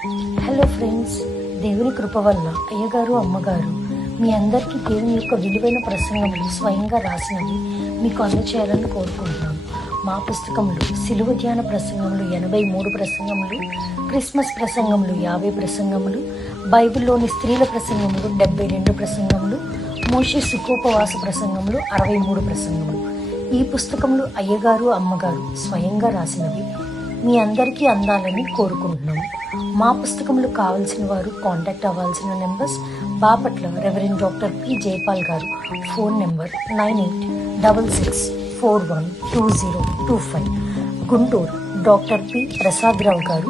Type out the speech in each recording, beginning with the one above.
Hello friends, దేవుని కృప వల్ల అయ్యగారు అమ్మగారు మీ అందరికీ దేవుని యొక్క విలువైన ప్రసంగములు స్వయంగా రాసినవి మీకు అందచేయాలని కోరుకుంటున్నాను. మా పుస్తకంలో సిలువ ధ్యాన ప్రసంగములు 83 ప్రసంగములు, క్రిస్మస్ ప్రసంగములు 50 ప్రసంగములు, బైబిల్లోని స్త్రీల ప్రసంగములు 72 ప్రసంగములు, మోషే సుఖోపవాస ప్రసంగములు 63 ప్రసంగములు. ఈ పుస్తకములు అయ్యగారు అమ్మగారు స్వయంగా రాసినవి మీ అందరికీ అందాలని కోరుకుంటున్నాము. మా పుస్తకములు కావాల్సిన వారు కాంటాక్ట్ అవ్వాల్సిన numbers: Bapatla reverend doctor P Jaipal గారు, phone number 9866412025. Guntur doctor P Prasadarao గారు,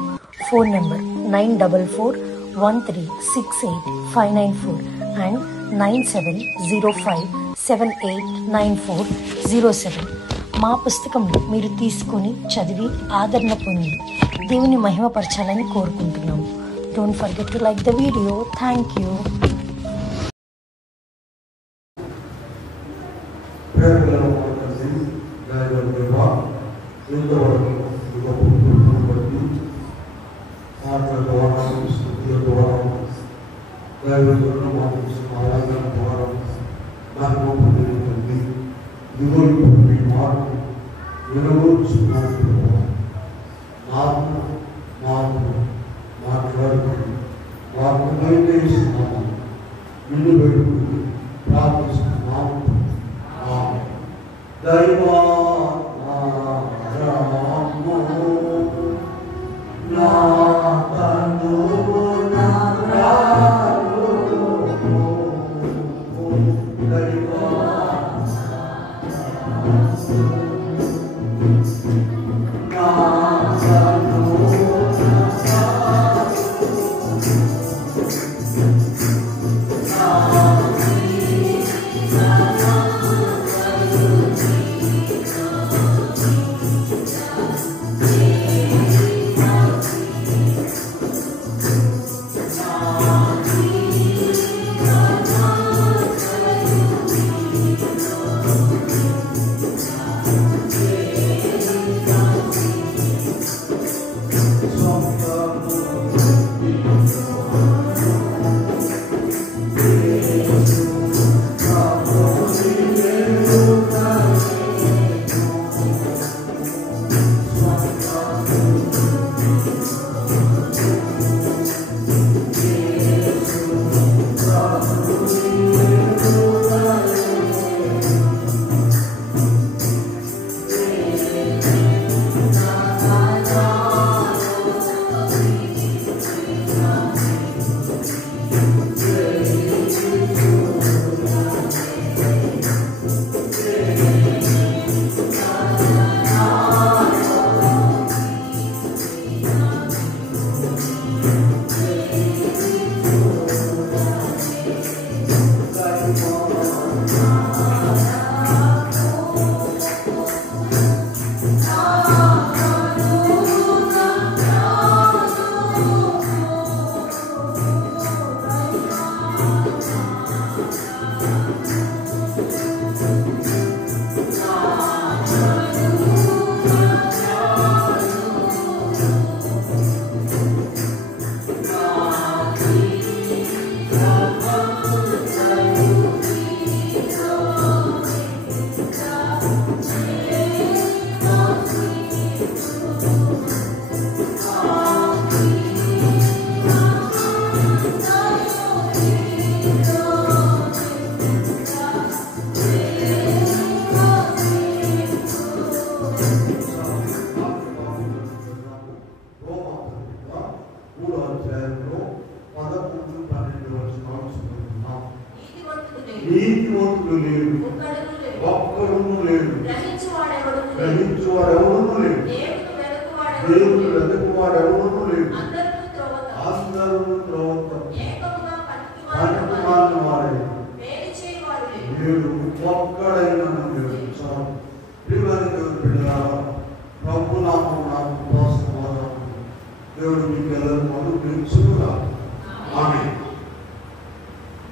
ఫోన్ నెంబర్ 9441368594 అండ్ 9705789407. మా పుస్తకంలో మీరు తీసుకొని చదివి ఆదరణ పొంది దేవుని మహిమపరచాలని కోరుకుంటున్నాము. Don't forget to like the video. Thank you.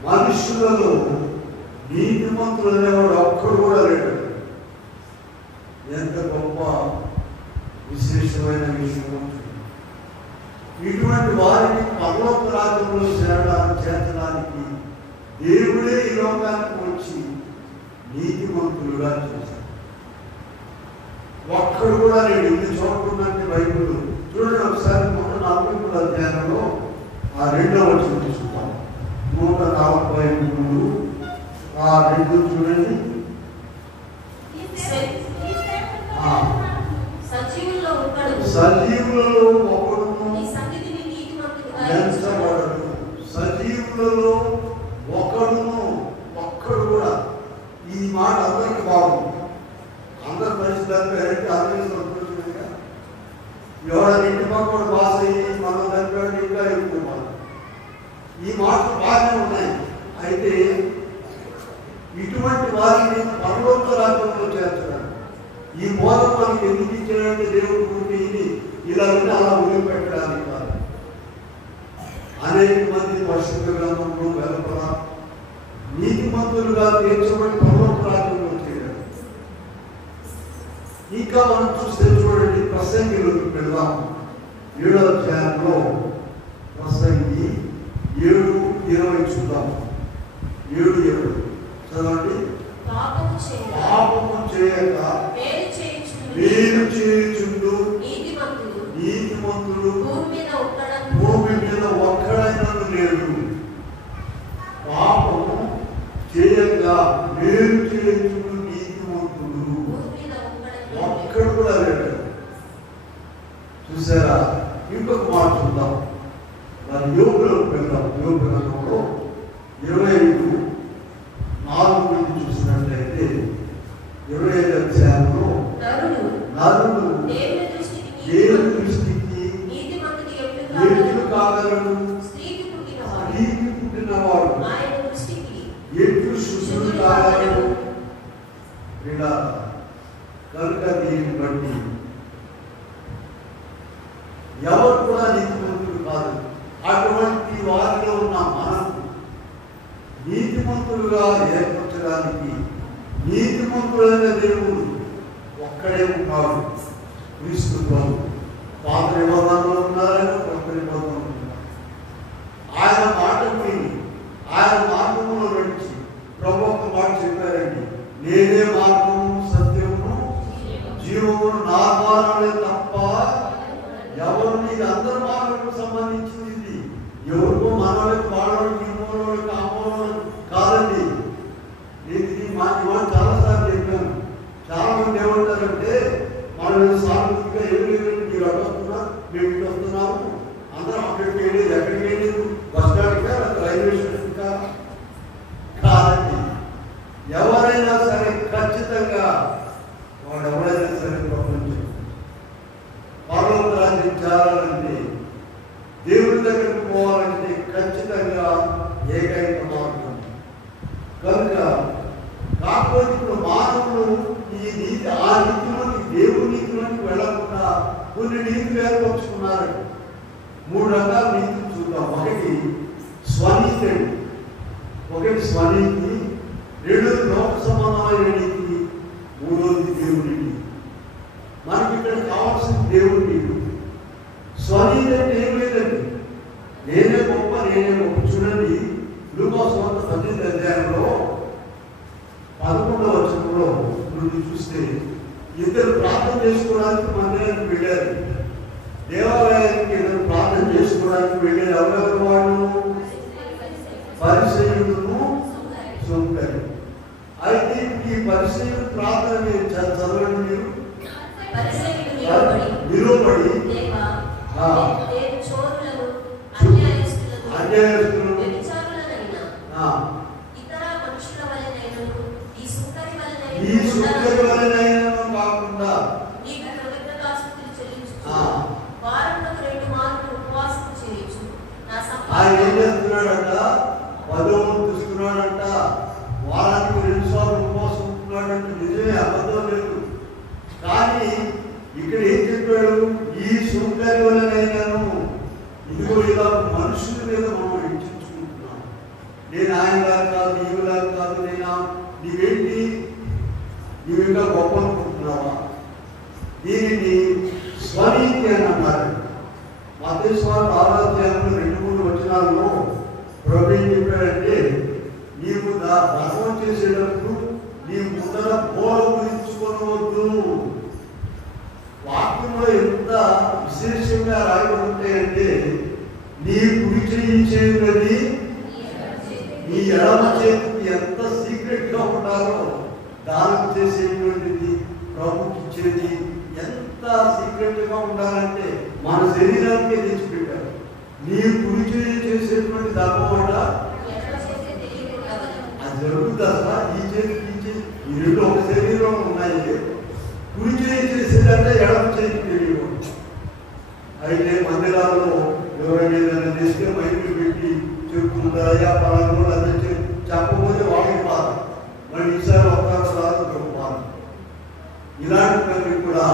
మనుషులలో నీతిమంతులు అనేవాడు ఒక్కడు కూడా లేడు. ఎంత గొప్ప విశేషమైన విషయం! ఇటువంటి వారిని పరలోక రాజ్యంలో చేర్చడానికి దేవుడే ఈ లోకానికి వచ్చి నీతిమంతులుగా చేశారు. ఒక్కడు కూడా నేను ఇది చూడకుండానే బైబిల్ చూడండి ఒకసారి 143 అధ్యాయంలో ఆ 2వ వచనం చూస్తాం. 143 ఆ 2 చూడండి. సజీవులలో ఒకడును ఎంచబడడు. సజీవులలో ఒక్కడు కూడా. ఈ మాట అందరికి బాగుంది. అందరి పరిస్థితులు అందరికీ సంతోషంగా ఎవరైనా ఇంటి పక్కన బాస్ అయ్యి మనం దగ్గర ఇంకా ఎక్కువ ఈ మాటలు బాగానే ఉన్నాయి. అయితే ఇటువంటి వారిని పరలోక రాజ్యంలో చేర్చడం ఈ బోధ మనకి ఎందుకు ఇచ్చాడంటే దేవుడు గురించి ఇది ఇలా ఉంటే అలా వదిలిపెట్టడానికి కాదు. అనేక మంది పరిశుద్ధ గ్రంథంలో వెలుపల నీతిమంతులుగా తీర్చబడి పరలోక రాజ్యంలో చేయడం. ఇంకా మనం చూస్తే చూడండి, ప్రసంగిలోకి వెళ్దాం. 7వ అధ్యాయంలో ప్రసంగి 7:20 చూద్దాం. 7:20 చదవండి. పాపము చేయక మేలు చేయుచుండు నీతిమంతుడు భూమి మీద ఒక్కడైనా లేడు. పాపము చేయక మేలు చేయుచుండు నీతిమంతుడు ఒక్కడు కూడా లేడు. చూసారా? ఇంకొక మాట చూద్దాం. మరి యోగులకు వెళ్దాం. యోగ గ్రంథంలో 25:4 నుండి చూసినట్లయితే 25వ అధ్యాయంలో నరుడు దేవుని దృష్టికి ఎట్లు కాగలడు? స్త్రీకి పుట్టినవాడు ఎట్లు శుద్ధుడు కాగలడు? ఇలా కనుక దీన్ని బట్టి ఎవరు కూడా నీతిమంతుడు కాదు. అటువంటి వారిలో ఉన్న మనకు నీతిమంతులుగా ఏర్పరచడానికి నీతిమంతుడైన దేవుడు ఒక్కడే ఉన్నాడు. క్రీస్తు ప్రభు. పాత నిబంధనలో ఉన్నారని కొత్త నిబంధనలో ఉన్నారు. ఆయన మాట విని ఆయన మార్గంలో నడిచి ప్రభు ఒక మాట చెప్పారండి, నేనే మార్గము సత్యము జీవమును, నా ద్వారానే తప్ప ఎవరు నీకు అందరి మార్గంకు సంబంధించింది ఇది. ఎవరికో మనవాళ్ళకి వాళ్ళకి ఇంకోళ్ళకి ఆమోళ్ళకి కాదండి. ఇది మా చాలాసార్లు చెప్పాను. చాలా మంది ఏమంటారంటే మనం సానుభూతిగా ఎవరు మీరు అడుగుతున్నా మేము ఇటు వస్తున్నాము అందరం అక్కడికి వెళ్ళేది ఎక్కడికి వెళ్ళేది బస్ స్టాండ్గా రైల్వే స్టేషన్గా కాదండి. ఎవరైనా సరే ఖచ్చితంగా వాడు ఎవరైనా సరే ప్రపంచం పరలోక రాజ్యం చేరాలంటే దేవుడి దగ్గరకు పోవాలంటే ఖచ్చితంగా ఏకైక మార్గం. కనుక కాకపోతే ఇప్పుడు మానవులు ఈ నీతి ఆ నీతిలోకి దేవుడి నీతిలోకి వెళ్ళకుండా కొన్ని నీతులు ఏర్పరచుకున్నారు. 3 రకాల నీతులు చూద్దాం. ఒకటి స్వనీతి, 2 లోక సంబంధమైన నీతి, 3వది దేవుడి నీతి. మనకి ఇక్కడ కావాల్సిన దేవుడి నీతి. స్వనీతి అంటే ఏం లేదండి, నేనే గొప్ప. చూడండి లూకా సువార్త 18వ అధ్యాయంలో 11వ వచనంలో నుండి చూస్తే ఇద్దరు ప్రార్థన చేసుకోవడానికి మందిరానికి వెళ్ళారు. దేవాలయానికి ఇద్దరు ప్రార్థన చేసుకోవడానికి వెళ్ళారు. ఎవరెవరు వాళ్ళు? పరిసయ్యుడును సుంకరి. అయితే ఈ పరిసయ్యుడు ప్రార్థన మీరు చదవండి. మీరు నిలబడి అన్యాయస్తులను ఈ సుంకరి వలనైనా కాకుండా ఆయన ఏం చేస్తున్నాడంట? 10వ తీసుకున్నాడంట. వారానికి 2 సార్లు ఉపవాసం ఉంటున్నాడంటే నిజమే, అబద్ధం లేదు. కానీ ఇక్కడ ఏం చెప్పాడు? ఈ సుంకరి వలనైనాను. ఇదిగో ఇలా మనుషుల మీద మనం హెచ్చించుకుంటున్నాం. నేను ఆయనలా కాదు, నీవులా కాదు, నీవేంటి, నీవు ఇంకా గొప్ప అనుకుంటున్నావా? దీనిని స్వనీతి అని అన్నారు. మత్తయి సువార్త 6వ అధ్యాయంలో 2-3 వచనాల్లో ప్రభు ఏం చెప్పాడంటే, నీవు ధర్మం చేసేటప్పుడు నీ ముందర బోర గురించుకోవద్దు. వాక్యంలో ఎంత విశేషంగా రాయబడి అంటే, నీ కుడి చేయించేది నీ ఎడమ చేతికి ఎంత సీక్రెట్ గా ఉంటారో దానం చేసేటువంటిది ప్రభుకి ఇచ్చేది ఎంత సీక్రెట్ గా ఉండాలంటే మన శరీరానికే తెచ్చిపెట్టారు. నీ కుడి చేసేటువంటి ధర్మం అంట అది జరుగుతుందా? ఈ చేతికి ఈ రెండు ఒక శరీరంలో ఉన్నాయి. కుడి చేసేదంటే ఎడమ చేతికి తెలియదు. అయితే మందిరాల్లో ఎవరైనా ఏదైనా చేస్తే మైకులు పెట్టి చెప్పుకుంటారయ్యా పలానా అదే చెప్పకపోతే వాళ్ళకి బాధ, మళ్ళీ ఈసారి ఒకసారి బాధ. ఇలాంటివన్నీ కూడా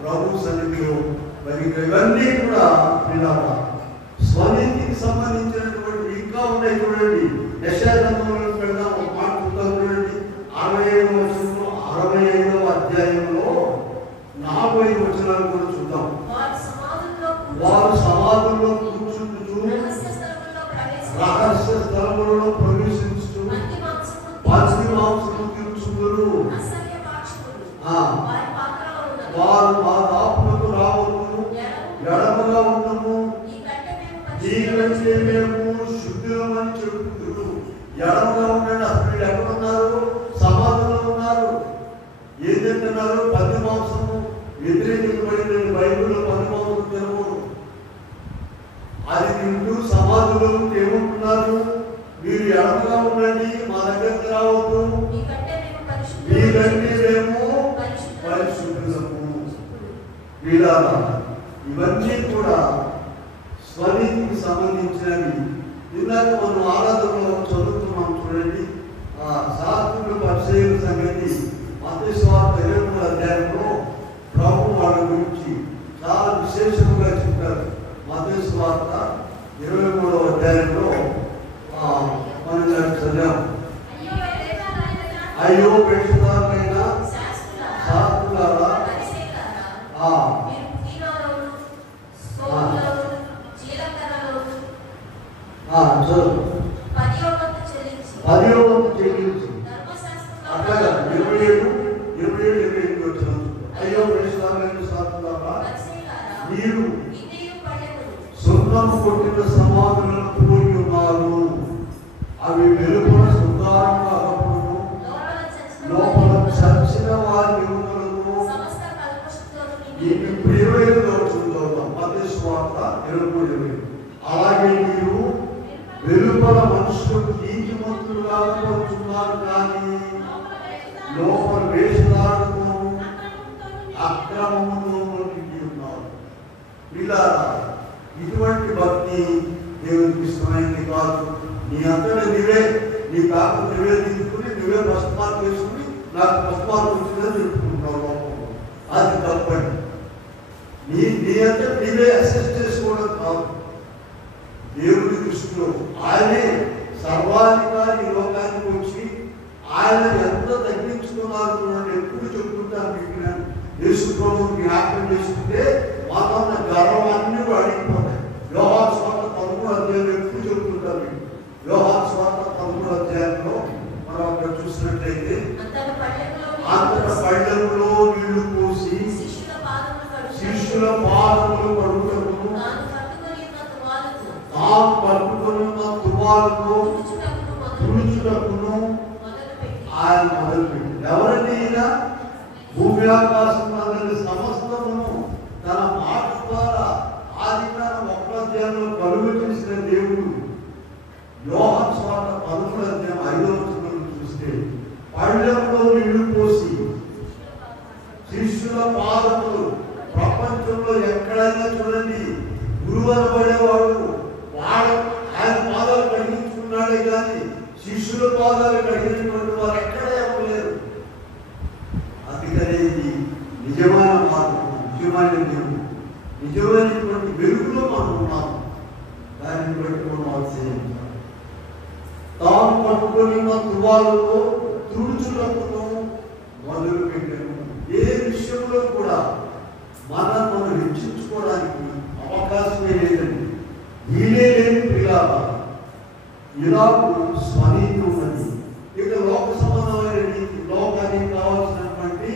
ప్రభు సన్నిధిలో మరి ఇవన్నీ కూడా స్వనీతికి సంబంధించినటువంటి ఇంకా ఉన్నాయి. చూడండి, యెషయా గ్రంథంలో పెడదాం ఒక మాట చూడండి. 65వ అధ్యాయంలో 40 వచనాలు కూడా చూద్దాం. వారు సమాధుల్లో కూర్చుంటూ రహస్య స్థలములలో ప్రవేశించు పచ్చి మాంసము తీర్చుదురు. వారు మా దాపులకు రావద్దు, ఎడమగా ఉండము, నీకంటే మేము శుద్ధులమని చెబుతున్నారు. ఎడమగా ఉండండి. అసలు ఎక్కడున్నారు? సమాధుల్లో ఉన్నారు. ఏం తింటున్నారు? పచ్చి మాంసము. వ్యతిరేకించబడిన బైబిల్లో పచ్చి మాంసం తినకూడదు. అది తింటూ సమాధులు ఏమంటున్నారు? మీరు ఎడమగా ఉండండి, మా దగ్గరికి రావద్దు, మీకంటే మేము పరిశుద్ధులము. వీళ్ళారా ఇవన్నీ కూడా స్వనీతికి సంబంధించినవి. ఇందాక మనం ఆరాధనలో చదువుతున్నాం చూడండి. శాస్త్రుల పరిచయం సంగతి మత్తయి సువార్త 23వ అధ్యాయంలో ప్రభు వాళ్ళ గురించి చాలా విశేషంగా చెప్పారు. మత్తయి సువార్త 23వ అధ్యాయంలో మనం చదివాం. అయ్యో పేషదారులైన శాస్త్రులారా, పదియో వంతు చెల్లించి అట్లాగా 27 వచ్చిన అయ్యో పేషదారులైన శాస్త్రులారా, మీరు సున్నము కొట్టిన సమాధులను పోలి ఉన్నారు. అవి వెలుపల శృంగారంగా అగపడును, లోపల చచ్చిన వారి ఎముకలను. ఇప్పుడు 25వ వచనం మత్తయి సువార్త 23:20. అలాగే మీరు వెలుపల మనుషులకు నీతిమంతులుగా కనబడుతున్నారు, కానీ లోపల వేషధారణతో అక్రమముతో నిండి ఉన్నారు. ఇలా ఇటువంటి భక్తి దేవునికి ఇష్టమైంది కాదు. నీ అంతటా నువ్వే నీ కాకు నువ్వే దిద్దుకుని నువ్వే పసుపాలు వేసుకుని నాకు పసుపాలు వచ్చిందని చెప్పుకుంటున్నావు లోపల. అది తప్పండి. నీ అంతా నీవే అసెస్ చేసుకోవడం కాదు. దేవుడి దృష్టిలో ఆయనే సర్వాధికారి లోకానికి వచ్చి ఆయన ఎంత తగ్గించుకున్నారు చూడండి. ఎప్పుడు చెప్పుకుంటాను మీకు, నేను యేసు ప్రభువుని జ్ఞాపకం చేసుకుంటే మాతో ఉన్న గర్వాన్ని అడిగిపోతాయి. యోహాను సువార్త 13వ అధ్యాయంలో ఎప్పుడు చెప్తుంటారు మీకు. యోహాను సువార్త 13వ అధ్యాయంలో మనం అక్కడ చూసినట్లయితే అంతట పళ్ళెంలో నీళ్లు పోసి శిష్యుల పాదములు కడుగుటకును తాను పట్టుకొని ఉన్న తువాలుతో తుడుచుటకును ఆయన మొదలుపెట్టి. ఎవరండి ఈయన? భూమి ఆకాశం సమస్తమును తన మాట ద్వారా ఆదికాండం 1వ అధ్యాయంలో కలుగు చేసిన దేవుడు. యోహాను సువార్త 13వ అధ్యాయం 5వ వచనంలో చూస్తే పళ్ళెంలో నీళ్లు పోసి శిష్యుల పాదములు. ప్రపంచంలో ఎక్కడైనా చూడండి, గురువు అనబడేవాడు ఆయన పాదాలు కడిగించుకున్నాడే కానీ శిష్యుల పాదాలు కడిగినటువంటి వారు ఎక్కడ ఇవ్వలేరు. అందుకనే ఇది నిజమైన మార్గం, నిజమైన దేవుడు, నిజమైనటువంటి వెలుగులో మనం ఉన్నాము. దానిని బట్టి మనం ఆశ్చర్యం. తాను పట్టుకొని ఉన్న తువాలతో తుడుచుటకును మొదలు పెట్టాను. ఏ విషయంలో కూడా మనం హెచ్చించుకోవడానికి అవకాశమే లేదు. ప్రియులారా, ఇలాగూ స్వనీతి ఉన్నది. ఇక లోక సంబంధమైన నీతి, లోకానికి కావాల్సినటువంటి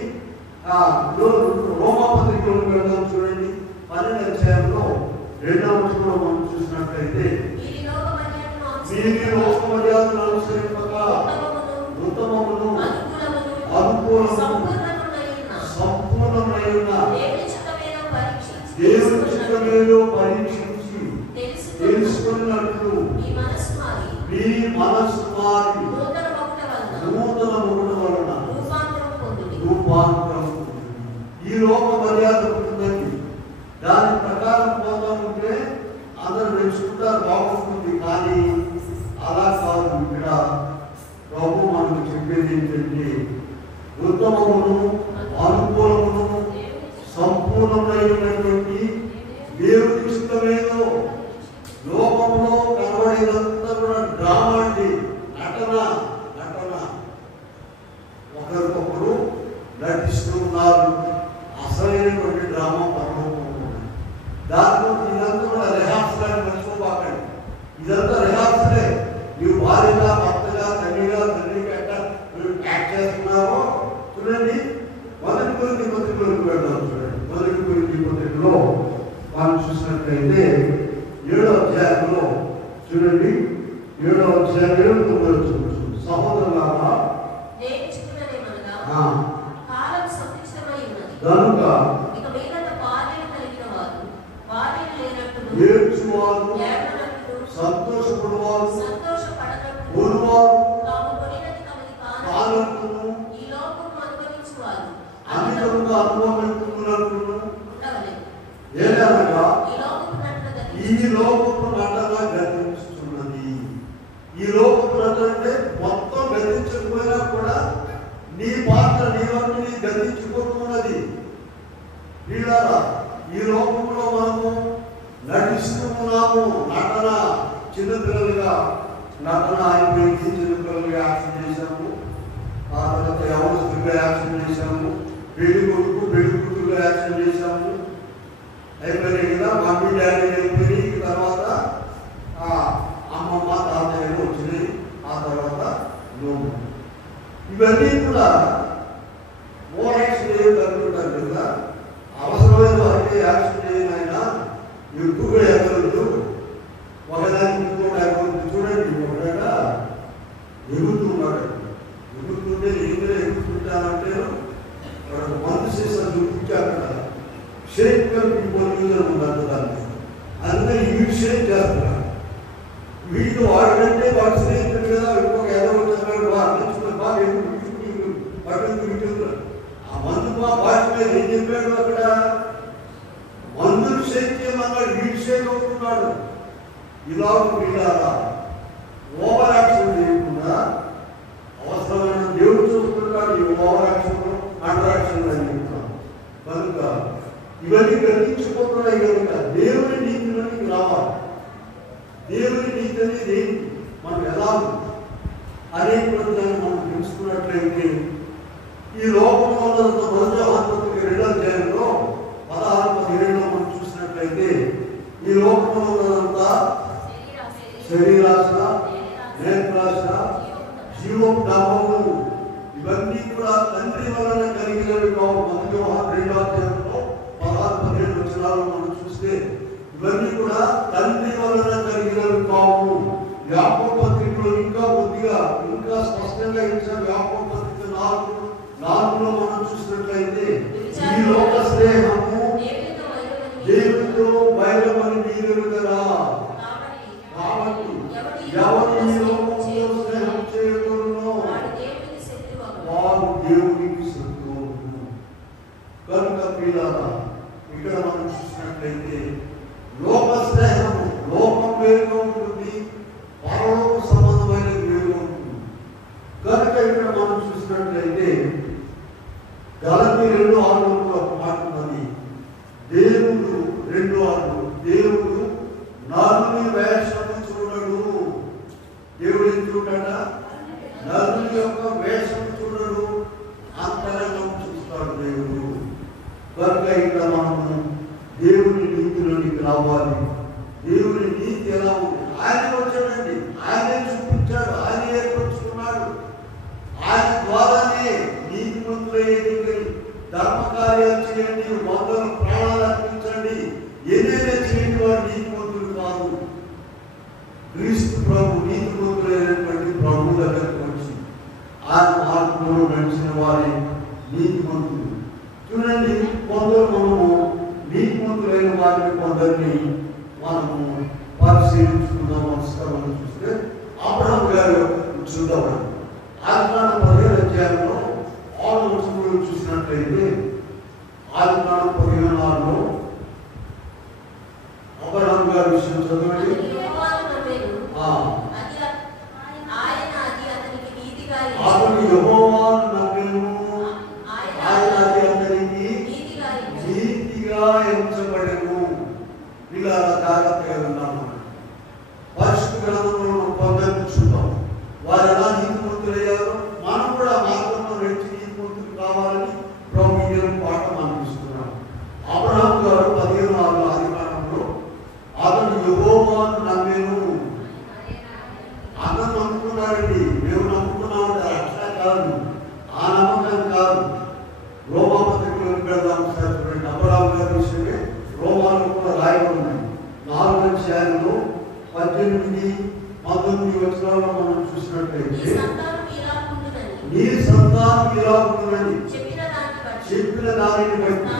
రోమాపత్రికలకు వెళ్దాం చూడండి. 12వ అధ్యాయంలో 2వ వచనంలో మనం చూసినట్లయితే, మీరు లోక మర్యాదను అనుసరింపక ఉత్తమమును అనుకూలమును సంపూర్ణమైన దేవుని చిత్తమేదో పరీక్షించి తెలుసుకున్నట్లు మీ మనస్సు మారి నూతన ముగుడు వలన రూపాంతరం. ఈ లోక మర్యాద ఉంటుందండి, దాని ప్రకారం పోతా ఉంటే అందరూ నేర్చుకుంటారు, బాగుంటుంది. కానీ అలా కాదు. ఇక్కడ ప్రభు మనకు చెప్పేది ఏంటంటే, ఉత్తమమును అనుకూలమును సంపూర్ణమైనటువంటి దేవుని చిత్తమేదో. లోకంలో కనబడేదంతా కూడా డ్రామా అండి, నటన. ఒకరికొకరు నటిస్తూ ఉన్నారు. అసలైనటువంటి డ్రామా పరలోకంలో. దాంట్లో ఇదంతా కూడా రిహార్సల్ అని మర్చిపోబాకండి. ఇదంతా రిహార్సలే. మీరు భార్యగా, భర్తగా, తండ్రిగా ఎట్లా మీరు యాక్ట్ చేస్తున్నారో చూడండి. మొదటి పత్రికలకు వెళ్దాం చూడండి. మొదటి పత్రికలో మనం చూసినట్లయితే 7వ అధ్యాయంలో చూడండి. 7వ అధ్యాయం 7వ చూడండి. సహోదరులారా, కనుక ఏడ్చువారు, సంతోషపడువారు, అధికంగా అనుభవించుకున్నట్లు ఏదనగా ఈ లోకపు నటన గతించుతున్నది. ఈ లోకపు నటన అంటే మొత్తం గతించకపోయినా కూడా నీ పాత్ర నీ వంటి గతించుకుంటున్నది. వీళ్ళారా, ఈ లోకంలో మనము నటిస్తూ ఉన్నాము. నటన చిన్నపిల్లలుగా నటన అయిపోయింది. చిన్నపిల్లలుగా యాక్షన్ చేశాము, ఆ తర్వాత యవనస్తులుగా యాక్షన్ చేశాము, పెళ్లి కొడుకు పెళ్లి కూతురుగా యాక్షన్ చేశాము. అయిపోయినాయి కదా, మమ్మీ డాడీ అయిపోయి తర్వాత అమ్మమ్మ తాతయ్యలు వచ్చినాయి. ఆ తర్వాత నువ్వు. ఇవన్నీ కూడా ఓవర్ యాక్షన్ చేయగలుగుతారు కదా. అవసరమైన వారికి యాక్షన్ చేయనైనా ఎక్కువగా ఎగరదు. ఒకదానికి ఇంకోటి ఎగరదు. చూడండి, ఒకటగా ఎగురుతున్నాడు. ఎగురుతుంటే ఏంటో ఎగురుతుంటానంటే అక్కడ మందు చేసిన చూపించి అక్కడ షేక్ ఉందంట దాన్ని. అందుకని వీడు షేక్ చేస్తున్నాడు. వీడు వాడికంటే వాడు స్నేహితుడు కదా, ఇంకొక ఎదవ చెప్పాడు, వాడు బాగా పట్టుకుని ఆ మందు వాటి మీద ఏం చెప్పాడు అక్కడ? మందులు షేక్ చేయమన్నాడు, వీడు షేక్ అవుతున్నాడు. ఇలా వీళ్ళారా ఓవర్ యాక్షన్ చేయకుండా అవసరమైన దేవుడు చూస్తున్నాడు. ఈ ఓవర్ యాక్షన్ అండర్ యాక్షన్ అని చెప్తున్నాను. కనుక ఇవన్నీ గ్రహించిపోతున్నాయి. కనుక దేవుని నీతిలోనికి రావాలి. దేవుని నీతి అనేది ఏంటి, మనం ఎలా అనేటువంటి దాన్ని మనం తెలుసుకున్నట్లయితే ఈ లోకంలో ఉన్నంత మొదటి ఆత్మకి 2వ అధ్యాయంలో 16-17లో మనం చూసినట్లయితే ఈ లోకంలో ఉన్నదంతా శరీరాశ, నేత్రాశ, జీవపు డాబములు ఇవన్నీ కూడా తండ్రి వలన కలిగినవి కావు. 2వ అధ్యాయంలో 16-17 వచనాలు మనం చూస్తే ఇవన్నీ కూడా తండ్రి వలన కలిగినవి కావు. యాకోబు పత్రికలో ఇంకా కొద్దిగా ఇంకా స్పష్టంగా ఇచ్చారు. యాకోబు పత్రిక 4:4లో మనం చూసినట్లయితే ఈ లోక స్నేహము దేవునితో బయలుమని మీరు కదా. కాబట్టి ఎవరు ఈ లోకంలో స్నేహం చేయకూడదు వారు దేవునికి శత్రువులు. కనుక ప్రియులారా, ఇక్కడ మనం చూసినట్లయితే లోక స్నేహము, లోకం క్రీస్తు ప్రభు నీతిమంతులైనటువంటి ప్రభు దగ్గరకు వచ్చి ఆయన మార్గంలో నడిచిన వారి నీతిమంతులు. చూడండి, కొందరు మనము నీతిమంతులైన వారిని కొందరిని మనము పరిశీలించుకుందాం. నమస్కారం చూస్తే అబ్రహాము గారు చూద్దామండి. ఆదికాండం 15వ అధ్యాయంలో 6వ వచనంలో చూసినట్లయితే ఆదికాండం 15:6లో అబ్రహాము గారి విషయం చదవండి. అతను యెహోవాను నమ్మెను, ఆయన అది అతనికి నీతిగా ఎంచబడెను. ఇలా జాగ్రత్తగా విన్నాము. పరిశుద్ధ గ్రంథంలో పొందుతాం. వారు ఎలా నీతిమంతులయ్యారో మనం కూడా మార్గంలో నడిచి నీతిమంతులు కావాలని ప్రభు ఈ పాట మనం ఇస్తున్నాం. అబ్రహాము గారు 15:6 ఆదికాండంలో అతను యెహోవాను నమ్మెను. అతను నమ్ముకున్నాడండి. మేము నమ్ముకున్నామంటే అట్లా కాదు, ఆ నమ్మకం కాదు. రోమా పత్రికలోకి వెళ్దాం సార్. చూడండి, అబ్రహాము గారి విషయమే రోమాలో కూడా రాయబడింది. 4వ అధ్యాయంలో 18-19 వచనాల్లో మనం చూసినట్లయితే నీ సంతానం ఇలా ఉంటుందని చెప్పిన దానిని బట్టి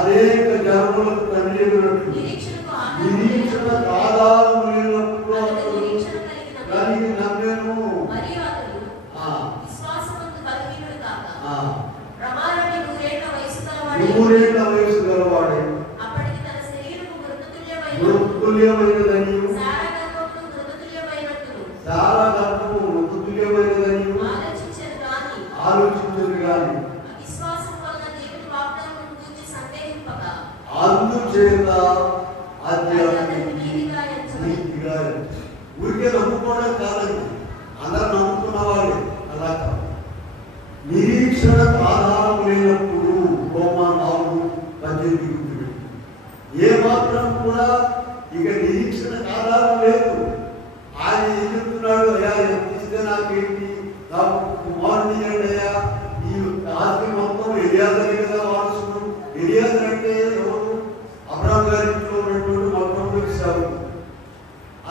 అనేక జనములకు తండ్రి అయినట్లు నిరీక్షణ ఆధారం లేనప్పుడు దానికి నమ్మేను. నూరేళ్ల వయసు గలవాడే మృతుల్యమైనదని, సారా గర్భము మృతుల్యమైనదని ఆలోచించదు కానీ అందుచేత అది నీతిగా. ఊరికే నమ్ముకోవడం కాదండి, అందరూ నమ్ముకున్న వాళ్ళే. అలా కాదు, నిరీక్షణ ఆధారం లేనప్పుడు రోమా 4:18 ఏ మాత్రం కూడా ఇక నిరీక్షణ ఆధారం లేదు. ఆయన ఏం చెప్తున్నాడు? అయ్యా ఎంత ఇస్తే నాకేంటి, నాకు కుమారుని ఇవ్వండి అయ్యా, ఈ ఆస్తి మొత్తం ఎలియాజరే కదా వారసుడు. ఎలియాజర్ అంటే ఎవరు? అబ్రహాము గారి ఇంట్లో ఉన్నటువంటి మొట్టమొదటి సేవకుడు.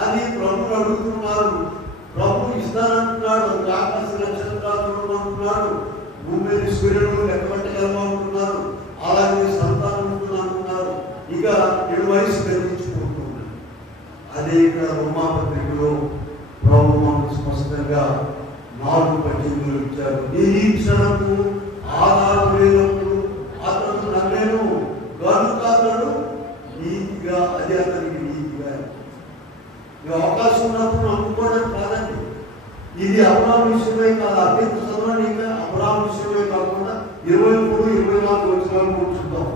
అది ప్రభుని అడుగుతున్నారు. ప్రభు ఇస్తానంటున్నాడు. ఆకాశ నక్షత్రాలు అంటున్నాడు, భూమి మీద సూర్యుడు లెక్క పెట్టగలమంటున్నారు, అలాగే సంతానం ఉంటుంది అంటున్నారు. ఇక 7 వయసు పెంచుకుంటున్నాడు. అదే ఇక్కడ రోమా పత్రికలో ప్రభు మనకు స్పష్టంగా 4:18 ఇచ్చారు. నిరీక్షణకు ఆధారం లేనప్పుడు అతను నమ్మేను కనుక అతడు నీతిగా, అది అతనికి నీతిగా. అవకాశం ఉన్నప్పుడు నమ్ముకోవడం కాదండి. ఇది అబ్రహాము విషయమే కాదు, అత్యంత చదవండి. ఇంకా అబ్రహాము విషయమే కాకుండా 23-24 వచనాలు కూర్చుంటాం.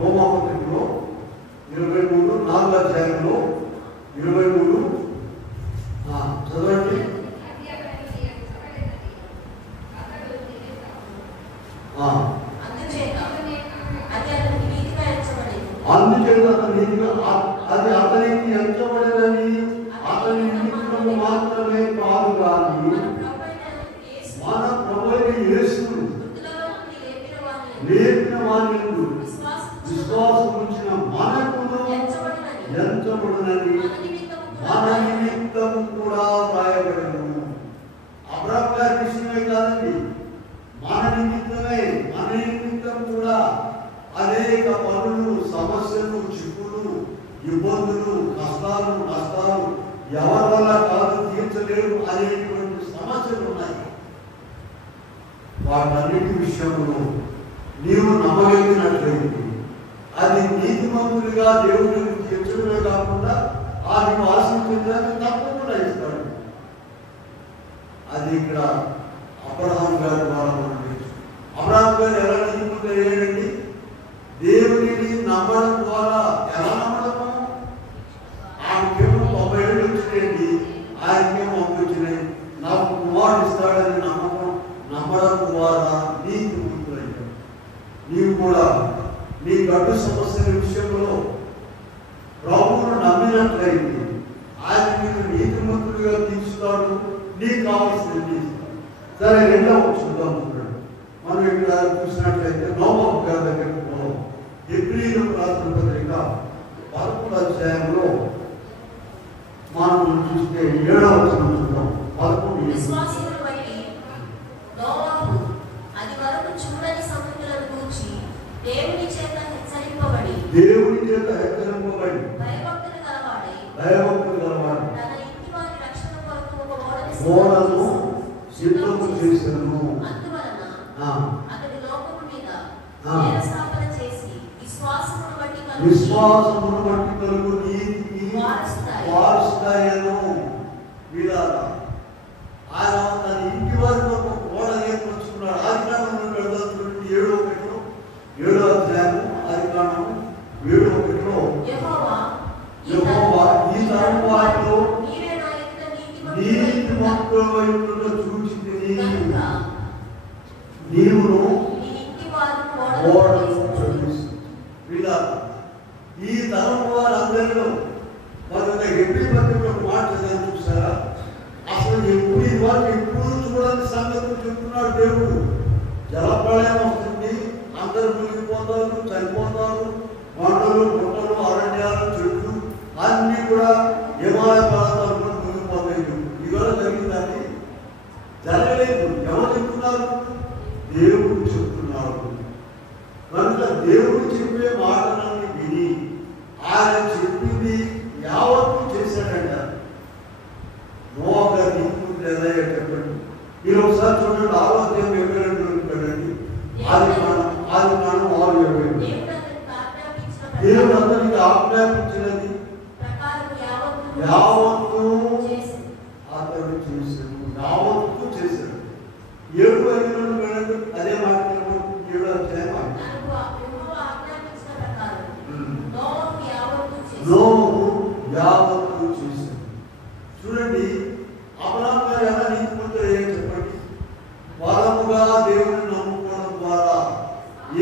రోమా పత్రికలో 23 4వ అధ్యాయంలో 23 చదవండి. అందుచేత అతను నీతిగా, అది అతనికి ఎంచబడేదని అతని నిమిత్తము మాత్రమే కాదు కానీ మన ప్రభువైన యేసును లేపిన వాని యందు విశ్వాసం ఉంచిన మనకును ఎంచబడునని మన నిమిత్తము కూడా వ్రాయబడెను. అబ్రహాము గారి విషయమే కాదండి, మన నిమిత్తమే, మన నిమిత్తం కూడా అనేక పనులు, సమస్యలు, చిక్కులు, ఇబ్బందులు, కష్టాలు, నష్టాలు ఎవరి వల్ల కాదు, తీర్చలేరు అనేటువంటి సమస్యలు ఉన్నాయి. వాటన్నిటి విషయంలో నీవు నమ్మగలిగినట్లయితే అది నీతిమంతులుగా దేవుడిని తీర్చడమే కాకుండా అది ఆశించడానికి తప్పకుండా ఇస్తాడు. అది ఇక్కడ అబ్రహాము గారి ద్వారా మనం అబ్రహాము గారు ఎలా నీతిమంతులు అయ్యాడండి? దేవుడిని నమ్మడం ద్వారా. ఎలా నమ్మడము? ఆయనకేమో 90 ఏళ్ళు వచ్చినాయండి, ఆయనకేమో 100 వచ్చినాయి. నాకు కుమారుడు ఇస్తాడని నమ్మడం ద్వారా నీతిమంతులయ్యాడు. నీవు కూడా నీ గడ్డు సమస్యల విషయంలో ప్రభువును నమ్మినట్లయితే ఆయన నీకు నీతిమంతులుగా తీర్చుతాడు, నీకు కావాల్సింది ఇస్తాడు. సరే, రెండవ చూద్దాం. మనం ఇక్కడ చూసినట్లయితే నోబహు గారి దగ్గరికి పోదాం. హెబ్రీయులకు రాసిన పత్రిక 11వ అధ్యాయంలో 7వ వచనం చూద్దాం. 11. విశ్వాసమును బట్టి నోవహు అది వరకు చూడని సముద్రమును గూర్చి దేవుని చేత హెచ్చరింపబడి భయభక్తులు గలవాడై తన ఇంటి వారి రక్షణ కొరకు ఒక ఓడను సిద్ధము చేసెను. అందువలన అతడు లోకము మీద నేరస్థాపన చేసి విశ్వాసమును బట్టి కలుగు నీతికి వారసుడయ్యను. వీళ్ళారా ఆయన తన ఇంటి వారి కొరకు ఒక ఓడ ఏర్పరుచుకున్నాడు. ఆదికాండము 7వ అధ్యాయం 7:1 యెహోవా ఈ తరం వారిలో నీతిమంతుడైన చూచితిని, నీవును ఓడను చదివిస్తు. వీళ్ళారా ఈ తరం వారందరిలో మరి హెబ్రీ పత్రికలో ఒక మాట చదివాను చూసారా? అసలు ఎప్పుడు ఈ వారు ఎప్పుడు చూడని సంగతులు చెప్తున్నాడు దేవుడు. జలప్రళయం వస్తుంది, అందరూ మునిగిపోతారు, చనిపోతారు, కొండలు గుట్టలు అరణ్యాలు చెట్లు అన్నీ కూడా హిమాలయ పర్వతాలు కూడా మునిగిపోతాయి. ఇవాళ జరిగిందని జరగలేదు. ఎవరు చెప్తున్నారు? దేవుడు చెప్తున్నారు. కనుక దేవుడు చెప్పే మాటలన్నీ విని ఆయన చెప్పింది యావత్తు చేశాడంట. నోవహు గారు నీతిమంతుడు ఎలా చెప్పండి. మీరు ఒకసారి చూడండి, 6వ అధ్యాయం 22 ఉంటాడండి. ఆదికాండం 6:22. దేవుడు అతనికి ఆజ్ఞాపించినది యావత్తు అతడు చేశాడు. యావత్తు చేశాడు. 7:22 వెళ్ళండి. అదే మాట 7వ అధ్యాయం. నోవహు యావత్తు చేశాడు. చూడండి, అబ్రహాము గారు ఎలా నీతిమంతుడు అయ్యాడు చెప్పండి. బలముగా దేవుని నమ్ముకోవడం ద్వారా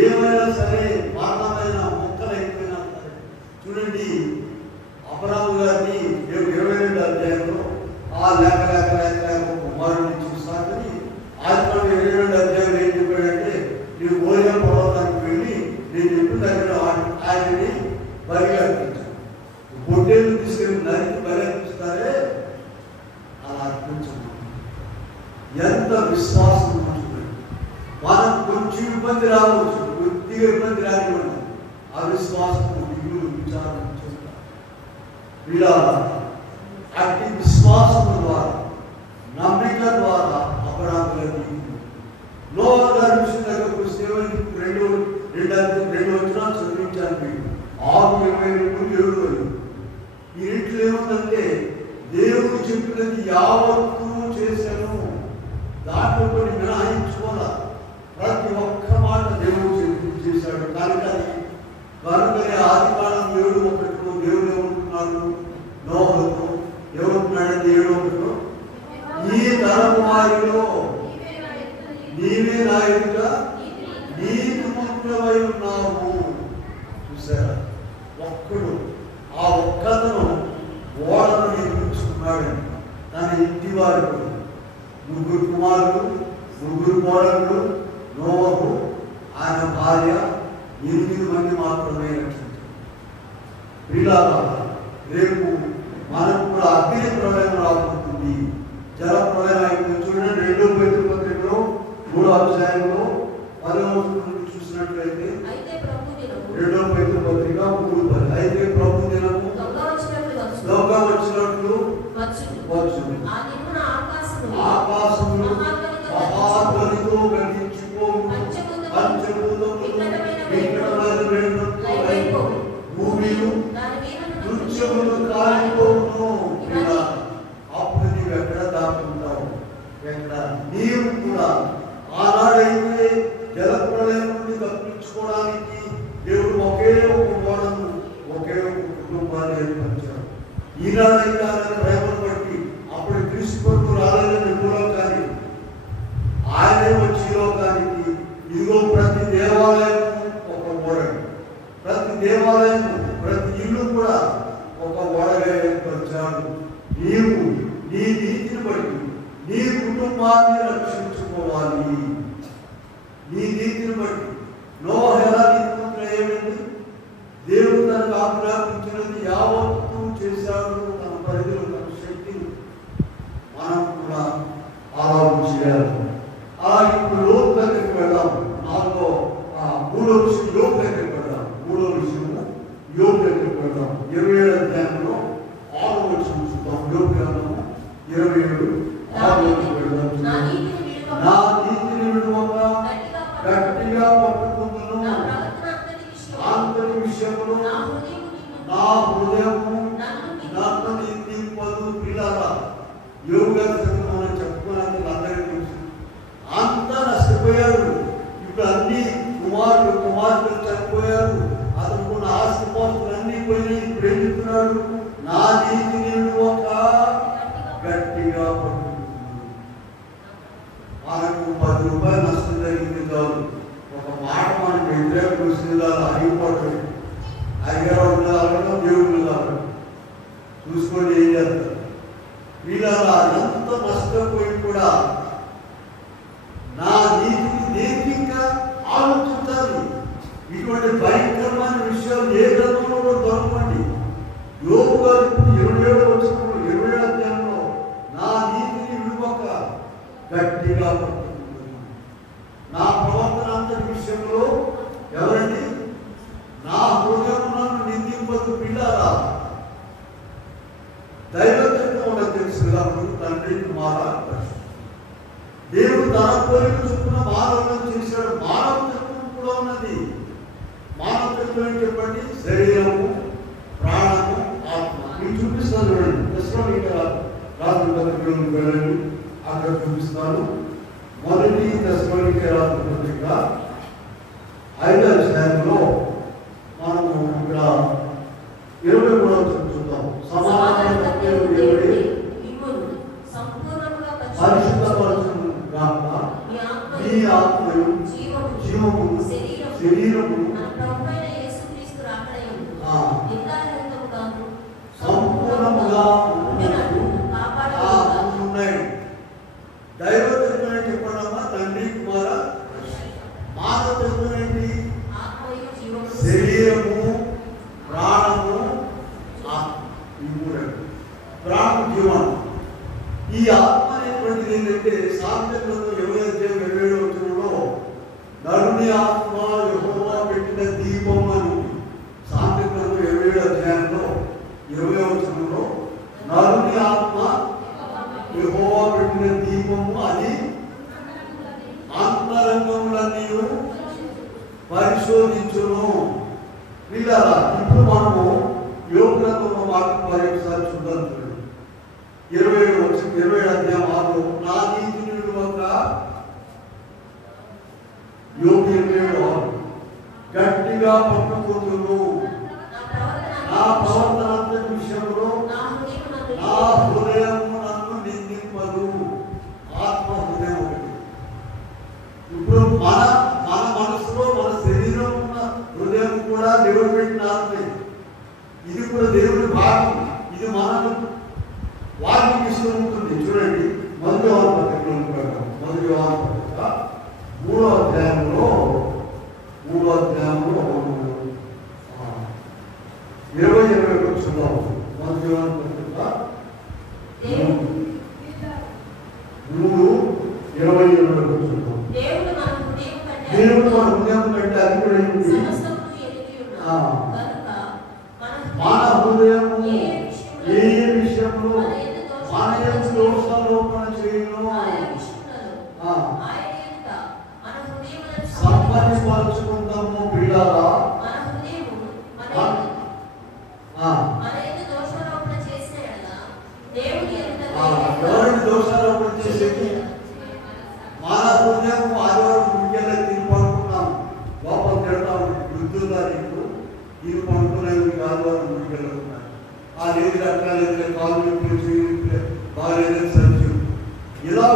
ఏమైనా సరే మరణమైన మొక్కలు అయిపోయినా సరే. చూడండి, అబ్రహాము గారిని 22వ అధ్యాయంలో ఆ లేక కుమారుడిని చూస్తానని ఆదికాండం 22వ అధ్యాయం ఏం చెప్పాడంటే, నీవు ఓరియా పర్వతానికి వెళ్ళి నేను చెప్పిన దగ్గర ఆయన్ని బలిగా అర్పించాను. పొట్టేళ్ళు తీసుకెళ్ళి నరికి బలి అర్పిస్తారే అలా అర్పించు. ఎంత విశ్వాసం ఉంటుంది. మనకు కొంచెం ఇబ్బంది రావచ్చు, కొద్దిగా ఇబ్బంది రానివ్వండి, అవిశ్వాసం దిగులు విచారం చేస్తారు. ఇలా అట్టి విశ్వాసం ద్వారా నమ్మిక ద్వారా అపరాధ నోవహు గారి విషయం దగ్గరకు వస్తే 2 వచనాలు చదివించాను మీకు. 6:22-7. ఈ ఇంట్లో ఏముందంటే దేవుడు చెప్పినది యావత్తు చేశాను. దాంట్లో కొన్ని మినహాయించుకోవాల. ప్రతి ఒక్క మాట దేవుడు చేశాడు. కనుకనే ఆదికాండం 7:1 దేవుడు ఏమంటున్నాడు నోవహుతో? ఏమంటున్నాడంటే 7:1 ఈ తరం వారిలో నీవే నా ఎదుట నీతిమంతుడవై ఉన్నావు. చూసారా? ఒక్కడు ఆ ఒక్కతను ఓడను నిర్మించుకున్నాడు. తన ఇంటి వారు 3 కుమారులు, 3 కోడళ్ళు, నోవహు, ఆయన భార్య, 8 మంది మాత్రమే రక్షించారు. ప్రియులారా, రేపు మనకు కూడా అగ్ని ప్రళయం రాబోతుంది. జల ప్రళయం అయిపోయింది. చూడండి, 2వ పేతురు పత్రికలో 3వ అధ్యాయంలో 10వ వచనం చూసినట్లయితే 2వ పేతురు పత్రిక 3:10. అయితే ప్రభు దినము దొంగ వచ్చినట్లు వచ్చును. ఆకాశములు మహాధ్వనితో గర్జించిపోవు, పంచభూతములు భూమియు నృత్యములు కాలిపోవును. అప్పుడు నీవు ఎక్కడ దాక్కుంటావు? ఎక్కడ? నీవు కూడా ఆనాడైతే జల ప్రళయం నుండి తప్పించుకోవడానికి దేవుడు ఒకే ఒక ఓడను, ఒకే ఒక కుటుంబాన్ని ఏర్పరిచాడు. ఈనాడైతే ఆయన ప్రేమను బట్టి అప్పుడు క్రీస్తు రాలేదని భూలోకాన్ని ఆయనే వచ్చి లోకానికి ఇదిగో ప్రతి దేవాలయం ఒక ఓడను, ప్రతి దేవాలయం ప్రతి ఇల్లు కూడా ఒక ఓడగా ఏర్పరిచాడు. నీవు నీ నీతిని బట్టి నీ కుటుంబాన్ని రక్షించుకోవాలి. నీ నీతిని బట్టి నోవహు ఎలా నీతిమంతుడు అయ్యాడండి? దేవుడు తనకు ఆజ్ఞాపించినది యావత్తు చేశాడు. తన పరిధిలో, తన శక్తిని 27 అధ్యాయంలో 6వ వచనం చూద్దాం. యోబు గ్రంథము 27 6వ వచనం. నా నీతిని విడువక గట్టిగా పట్టుకుందును, అంతటి విషయములో నా హృదయము నన్ను నిందింపదు. పిల్లరా, యోబు గారి సంగతి మనం చెప్పుకున్నందుకు అందరికీ తెలుసు. అంతా నష్టపోయాడు. ఇప్పుడు అన్ని కుమార్తెలు చనిపోయారు. అతనుకున్న ఆస్తిపాస్తులు అన్నీ పోయినాయి. ఇప్పుడు ఏం చెప్తున్నాడు? నా నీతిని విడువక గట్టిగా పట్టుకుంటున్నాడు. మనకు 10 రూపాయలు నష్టం జరిగింది కాదు, ఒక మాట మనకు వ్యతిరేకం వస్తుంది కాదు, అయిపోతుంది. అయ్యారు ఉండాలనో దేవుడు కాదు, చూసుకొని ఏం చేస్తారు. వీళ్ళ ఎంత నష్టపోయి కూడా నా నీతిని దేనికి ఇంకా ఆలోచించాలి. ఇటువంటి భయంకరమైన విషయాలు ఏ గ్రంథంలో కూడా దొరకండి. యోబు గారు 27వ వచనంలో 27వ అధ్యాయంలో నా నీతిని విడువక గట్టిగా పట్టుకుంటున్నాను. నా ప్రవర్తన అంతటి విషయంలో ఎవరండి? నా హృదయం నన్ను నిందింపదు. పిల్లారా, దైవత్వం మనకు తెలుసు కదా, తండ్రి కుమార దేవుడు తన కోరిక చొప్పున మానవులను చేశాడు. మానవత్వం కూడా ఉన్నది. మానవత్వం ఏం చెప్పండి? శరీరము, ప్రాణము, ఆత్మ. మీకు చూపిస్తాను చూడండి. దశలోనిక రాసిన పత్రికలోకి వెళ్ళండి, అక్కడ చూపిస్తాను. మొదటి దశలోనిక రాసిన పత్రిక 5వ అధ్యాయంలో మనము ఇక్కడ 23వ వచనం చూద్దాం. సమాధానం దేవుడి పరిశుద్ధపరచును గాక మీ ఆత్మయు జీవము శరీరము సంపూర్ణముగా ఉన్నాయి. దైవత్వం చెప్పడమా? తండ్రి కుమార. మానవత్వం ఏంటి? శరీరము, ప్రాణము, ఆత్మ. ఈ మూడు. ప్రాణం జీవనం. ఈ ఆత్మ అనేటువంటిది ఏంటంటే సామెతలలో 20వ అధ్యాయం 27వ వచనంలో నరుని ఆత్మ యెహోవా పెట్టిన దీపం అని. సామెతలలో 27వ అధ్యాయంలో 20వ వచనంలో నరుని ఆత్మ యెహోవా పెట్టిన దీపము, అది అంతరంగములన్నీ పరిశోధించును. వీళ్ళారా, ఇప్పుడు మనము యోబు గ్రంథంలో వాక్యం మరొకసారి చూద్దాం. 27వ అధ్యాయం 6లో నా నీతిని విడువక యోబు 27:6 గట్టిగా పట్టుకుందును, నా ప్రవర్తన అంతటి విషయంలో నా హృదయము నన్ను నిందింపదు. ఆత్మ హృదయం ఒకటి. ఇప్పుడు మన మనసులో మన శరీరం ఉన్న హృదయం కూడా దేవుడు పెట్టిన ఆత్మే. ఇది కూడా దేవుడి భాగం. ఇది మనకు వారికి ఇష్టం ఉంటుంది. చూడండి, మొదటి యోహాను పత్రికలో 3వ అధ్యాయంలో 20-21 చూద్దాం. మొదటి యోహాను పత్రిక 3:20-21 చూద్దాం. దేవుడు మన హృదయం కంటే అధికుడైంది. మన హృదయము ఏ విషయంలో మన యందు దోషారోపణ చేయను సంపన్నిపరుచుకుందాము. పిల్లారా, ఎవరిని దోషారోపణ చేసేది? మన హృదయం ఆదివారం ముఖ్యంగా తిని పడుకున్నాం, లోపల తిడతాం. వృద్ధులుగా నీకు ఇది పడుకునేది ఆదివారం ముఖ్యంగా ఆ లేదు అట్లా లేదు, కాలు బాగాలేదు సత్యం. ఇలా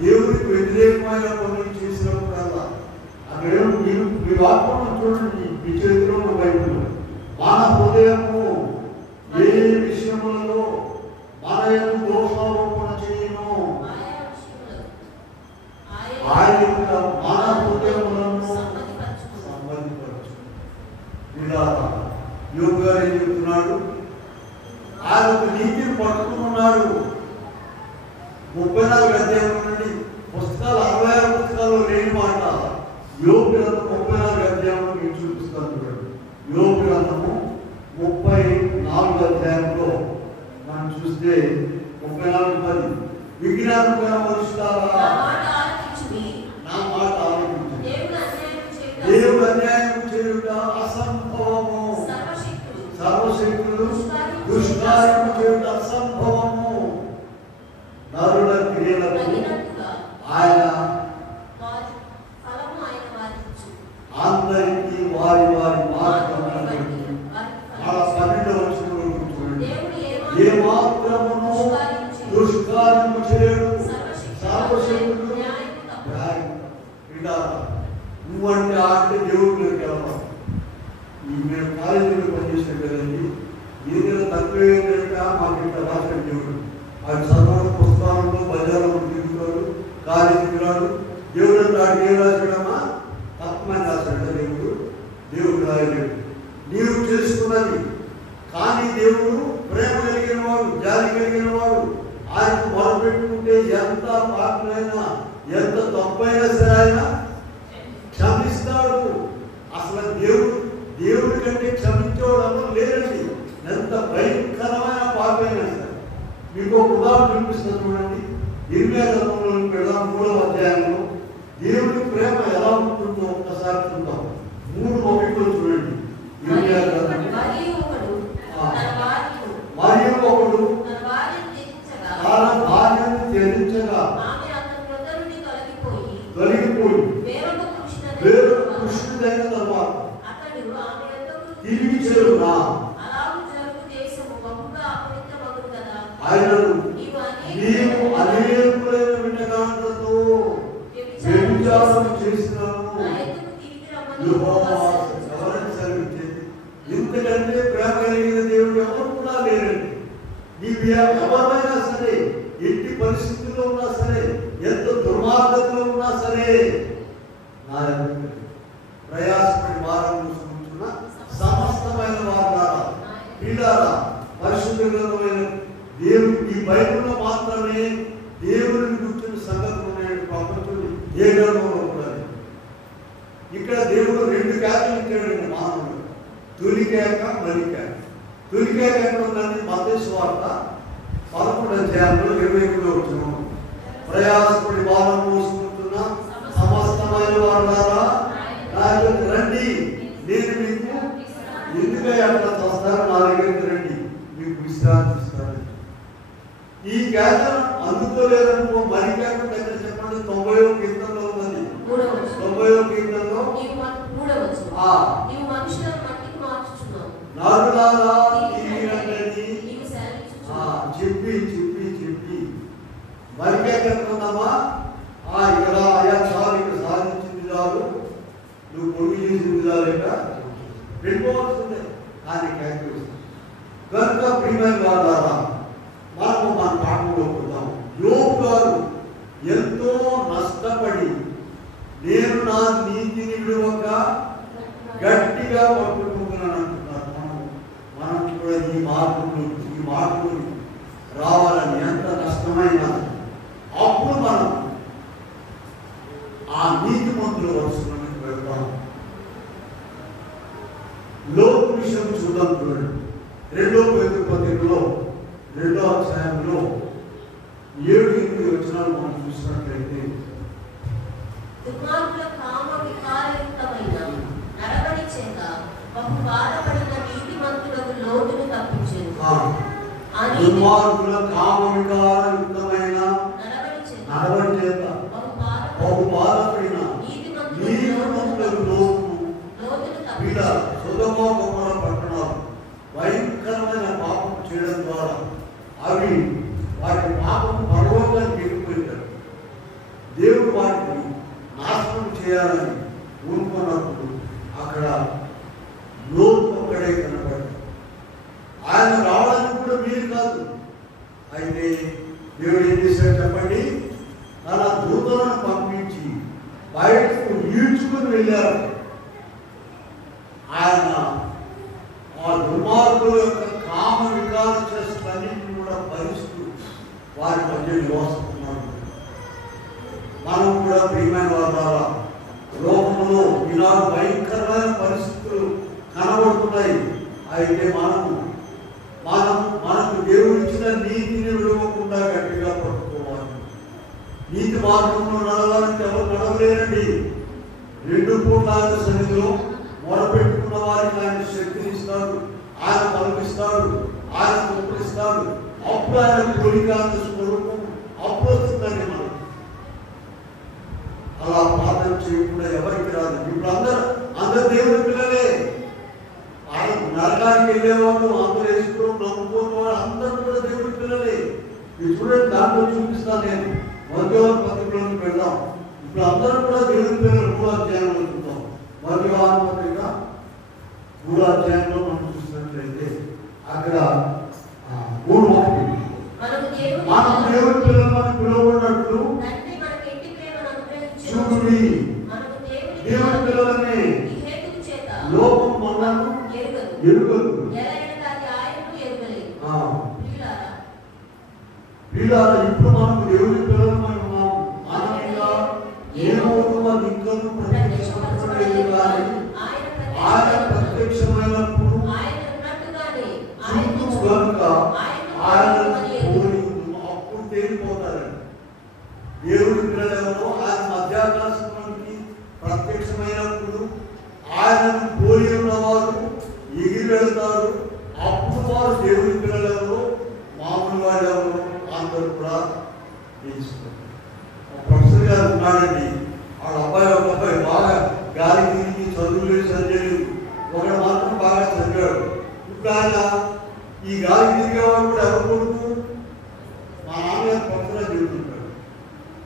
దేవుడికి వ్యతిరేకమైన పనులు చేసినప్పుడల్లా అక్కడ మీ వాక్యం చూడండి, మీ చేతిలో ఉన్న బైబిల్. మన హృదయము ఏ విషయములలో మన యందు దోషారోపణ చేయను, ఆయన మన హృదయములను సంబంధించవచ్చు. ఇలా యోబు గారు ఏం చెప్తున్నాడు? ఆయన ఒక నీతిని పట్టుకున్నాడు. 34 అధ్యాయం నుండి పుస్తకాలు 66 పుస్తకాల్లో లేని మాట యోబు గ్రంథం 34 అధ్యాయంలో మీకు చూపిస్తాను. చూడండి, యోబు గ్రంథము 34 ఇదే 34:10 విజ్ఞానం మనుషులారా నా మాట ఆలకించుడి. దేవుడు అన్యాయం చేయుట అసంభవము. సర్వశక్తులు దుష్కార్యము చేయుట అసంభవము. నరుల క్రియలకు ఆయన అందరికీ వారి వారి మార్గములను వాళ్ళ పనిలో చూడండి. ఏ మాత్రమును దుష్కార్యము చేయడు. సర్వశక్తులు నువ్వంటే ఆంటే దేవుడిలోకి వెళ్ళాలి. మేము కాలేజీలో పనిచేసే కదండి, ఏదైనా తక్కువ ఏంటంటే మాకు ఇంత రాసిన దేవుడు అది చదవడం పుస్తకాలలో బజార్లో తిరుగుతాడు, కాలేజీకి రాడు. దేవుడు అంటే ఏం రాసాడమ్మా? తక్కువ రాశాడు దేవుడు. దేవుడు రాయలేడు. నీవు చేసుకున్నది కానీ దేవుడు ప్రేమ కలిగిన వాడు, జాలి కలిగిన వాడు. ఆయన మొదలుపెట్టుకుంటే ఎంత పాపమైనా ఎంత తప్పైనా సరే ఆయన క్షమిస్తాడు. అసలు దేవుడి కంటే క్షమించేవాడు లేదండి. ఎంత భయంకరమైన పాపైనా సరే. మీకు ఒక ఉదాహరణ చూపిస్తాను చూడండి. 3వ అధ్యాయంలో దేవుడి ప్రేమ ఎలా ఉంటుందో ఒక్కసారి చూద్దాం. 3:1 చూడండి. మరియు ఒకడు తన భార్యను త్యజించగా తొలగిపోయి వేరొక పురుషుడైన తర్వాత తిరిగి చేరునా ఆయనను నీవు అనేకులైన వినగాండ్రతో వ్యభిచారం చేసినాను. ఎవరైనా సరే ఇంతకంటే ప్రేమ కలిగిన దేవుడు ఎవరు కూడా లేరండి. నీవు ఎవరైనా సరే, ఎట్టి పరిస్థితుల్లో ఉన్నా సరే, ఎంత దుర్మార్గంలో ఉన్నా సరే, నా ప్రయాసపడి భారం చూసుకుంటున్న సమస్తమైన వారారా పిల్లారా పరిశుద్ధమైన దేవుడు ఈ బైబిల్లో మాత్రమే దేవుడిని గుర్తున్న సంగతులు ఉన్నాయని ప్రపంచంలో ఏ గ్రంథంలో ఉండాలి. ఇక్కడ దేవుడు 2 కేకలు ఇచ్చాడండి మానవుడు. తొలికేక మలికేక. తొలికేక ఎక్కడ ఉందండి? మత్తయి సువార్త 11వ అధ్యాయంలో 21వ వచనం. ప్రయాసపడి భారం మోసుకుంటున్న సమస్తమైన వారులారా నా యొద్దకు రండి, నేను మీకు ఎందుకై అట్లా చేస్తాను, నా దగ్గరికి రండి, మీకు విశ్రాంతి ఇస్తాను. ఈ కేకను అందుకోలేదనుకో మలికేక దగ్గర చెప్పండి. 90వ కీర్తనలో ఉన్నది. 90వ కీర్తనలో నరులారా తిరిగిరండి చెప్పి చెప్పి చెప్పి మరికేకుందామా? ఇక్కడ అయా చాలు, ఇక్కడ సాధించింది చాలు, నువ్వు పొడుగు చేసింది చాలేక వెళ్ళిపోవాల్సిందే. కానీ కేకేస్తుంది కనుక ప్రియమైన వారులారా మనము మన పాఠంలో పోతాం. యోబు గారు ఎంతో నష్టపడి నేను నా నీతిని విడువక గట్టిగా పట్టుకుంటున్నాను అంటున్నారు. మనం కూడా ఈ మార్పులు రావాలని ఎంత నష్టమైనా అప్పుడు మనం ఆ నీతి మంత్రుల వరుసలోకి వెళ్తాం. లోపు విషయం చూద్దాం చూడండి. 2వ పేతురు పత్రికలో 2వ అధ్యాయంలో 7-8 వచనాలు మనం చూసినట్లయితే దుర్మార్గుల కామ వికారయుక్తమైన నడవడి చేత బహు బాధపడిన నీతిమంతులకు లోటును తప్పించేది. దుర్మార్గుల కామ వికారయుక్తమైన నడవడి చేత బహు బాధపడిన నీతిమంతులకు లోటును సొదొమ గొమొర్రా పట్టణాలు భయంకరమైన పాపం చేయడం ద్వారా అవి వాటి పాపం పర్వతానికి వెళ్ళిపోయింటారు. దేవుడు వాటిని నాశనం చేయాలని ఊరుకున్నప్పుడు అక్కడ లోతు ఒక్కడే కనబడ్డాడు. ఆయన రావడానికి కూడా వీలు కాదు. అయితే దేవుడు ఏం చేశాడు చెప్పండి? తన దూతలను పంపించి బయటకు ఈడ్చుకుని వెళ్ళారు. ఆయన ఆ దుర్మార్గుల యొక్క కామ వికార చేష్టలన్నింటినీ కూడా భరిస్తూ వారి మధ్య నివాసిస్తున్నారు. మనం కూడా ప్రియమైన వారు లోకంలో ఈనాడు భయంకరమైన పరిస్థితులు కనబడుతున్నాయి. అయితే మనకు దేవుడిచ్చిన నీతిని విడవకుండా గట్టిగా పట్టుకోవాలి. నీతి మార్గంలో నడవాలంటే ఎవరు నడవలేరండి. 2 పూట్ల ఆయన సన్నిధిలో మొరపెట్టుకున్న వారికి ఆయన శక్తిని ఇస్తాడు, ఆయన పలికిస్తాడు, ఆయన ముప్పడిస్తాడు. అప్పుడు ఆయన కోరికాంత స్వరూపం అప్పుడు వస్తుందండి. మనం అలా ప్రార్థన చేయకుండా ఎవరికి రాదు. ఇప్పుడు అందరు దేవుడి పిల్లలే. ఆయన నరకానికి వెళ్ళేవాళ్ళు, అందరూ వేసుకోవడం నమ్ముకోని వాళ్ళు అందరూ కూడా దేవుడి పిల్లలే. ఇది చూడండి, దాంట్లో చూపిస్తాను నేను. 1వ పత్రికలోకి వెళ్దాం. ఇప్పుడు అందరూ కూడా దేవుడి పిల్లలు 3వ అధ్యాయంలో చూద్దాం. 1వ పత్రిక 3వ అధ్యాయంలో మనం చూసినట్లయితే అక్కడ 3:1 మనం దేవుడి పిల్లలను పిలువబడినట్లు చూడండి. దేవుడి పిల్లలని లోకం మనను ఎరుగదు. వీళ్ళారా ఇప్పుడు మనకు దేవుడి పిల్లలమై ఉన్నాము. ఆనందంగా ఏమవుతుందో ఇంకను ప్రత్యక్షపరచలేదు కానీ ఆయన ప్రత్యక్షమైనప్పుడు చూస్తూ కనుక ఆయన అప్పుడు తేలిపోతారండి. దేవుడి పిల్లలెవరో ఆయన మధ్యాకాశంలోనికి ప్రత్యక్షమైనప్పుడు ఆయనను పోలి ఉన్నవారు ఎగిరి వెళ్తారు. అప్పుడు వారు దేవుడి పిల్లలెవరో మామూలు వాడు ఎవరు అందరూ కూడా తెలుసుకుంటారు. ప్రొఫెసర్ గారు ఉన్నాడండి. వాళ్ళ ఒక అబ్బాయి బాగా గాలి తిరిగి చదువులేదు, చదివేది. ఒకడు మాత్రం బాగా చదివాడు. ఇప్పుడు ఆయన ఈ గాలి తిరిగేవాడు కూడా ఎవరు కొడుకు? మా నాన్నగారు ప్రొఫెసర్ చెబుతుంటాడు.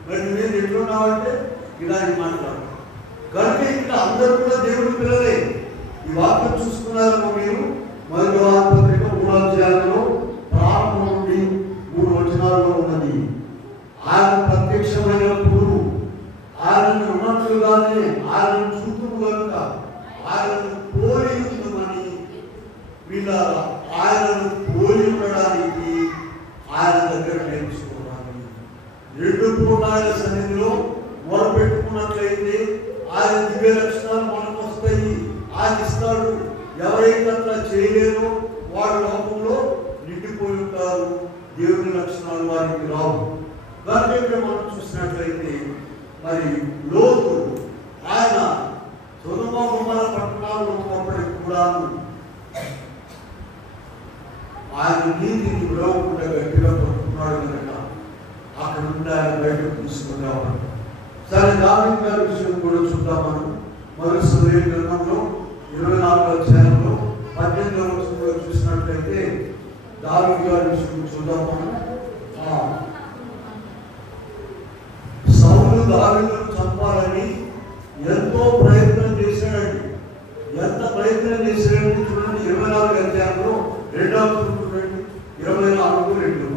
మరి నువ్వేం ఎట్లున్నావంటే ఇలా మాట్లాడు. కనుక ఇక్కడ అందరూ కూడా దేవుడి పిల్లలే. ఈ వాక్యం చూసుకున్నారమ్మా మీరు. 1వ పత్రిక 3వ అధ్యాయంలో ప్రారంభం నుండి 3 వచనాల్లో ఉన్నది. ఆయన ప్రత్యక్షమైనప్పుడు ఆయనను ఉన్నట్లుగానే ఆయనను చూపుడు కనుక ఆయనను పోలి ఉందని వీళ్ళ ఆయనను పోలి ఉండడానికి ఆయన దగ్గర నేర్చుకోవాలి. 2 పూర్ణ ఆయన సన్నిధిలో మొరపెట్టుకున్నట్లయితే ఆయన దివ్య లక్షణాలు మనకు వస్తాయి. ఆయన ఇస్తాడు. ఎవరైతే అట్లా చేయలేరో వాడు లోకంలో నిండిపోయి ఉంటారు. దేవుని లక్షణాలు వారికి రావు. దాని ఇక్కడ మనం చూసినట్లయితే మరి లోతు ఆయన సొదొమ గొమొర్రా పట్టణాల్లో ఉన్నప్పటికీ కూడా ఆయన నీతిని విడవకుండా గట్టిగా పట్టుకున్నాడు కనుక అక్కడ నుండి ఆయన బయటకు తీసుకునేవాడు. సరే, దావీదు గారి విషయం కూడా చూద్దాం మనం. 1 సమూయేలు గ్రంథంలో 24వ అధ్యాయంలో 18వ వచనంలో చూసినట్లయితే దావీదు గారి విషయం చూద్దాం మనం. సౌలు దావీదును చంపాలని ఎంతో ప్రయత్నం చేశాడండి. ఎంత ప్రయత్నం చేశాడంటే చూడండి, 24వ అధ్యాయంలో 2వ వచనం చూడండి. 24:2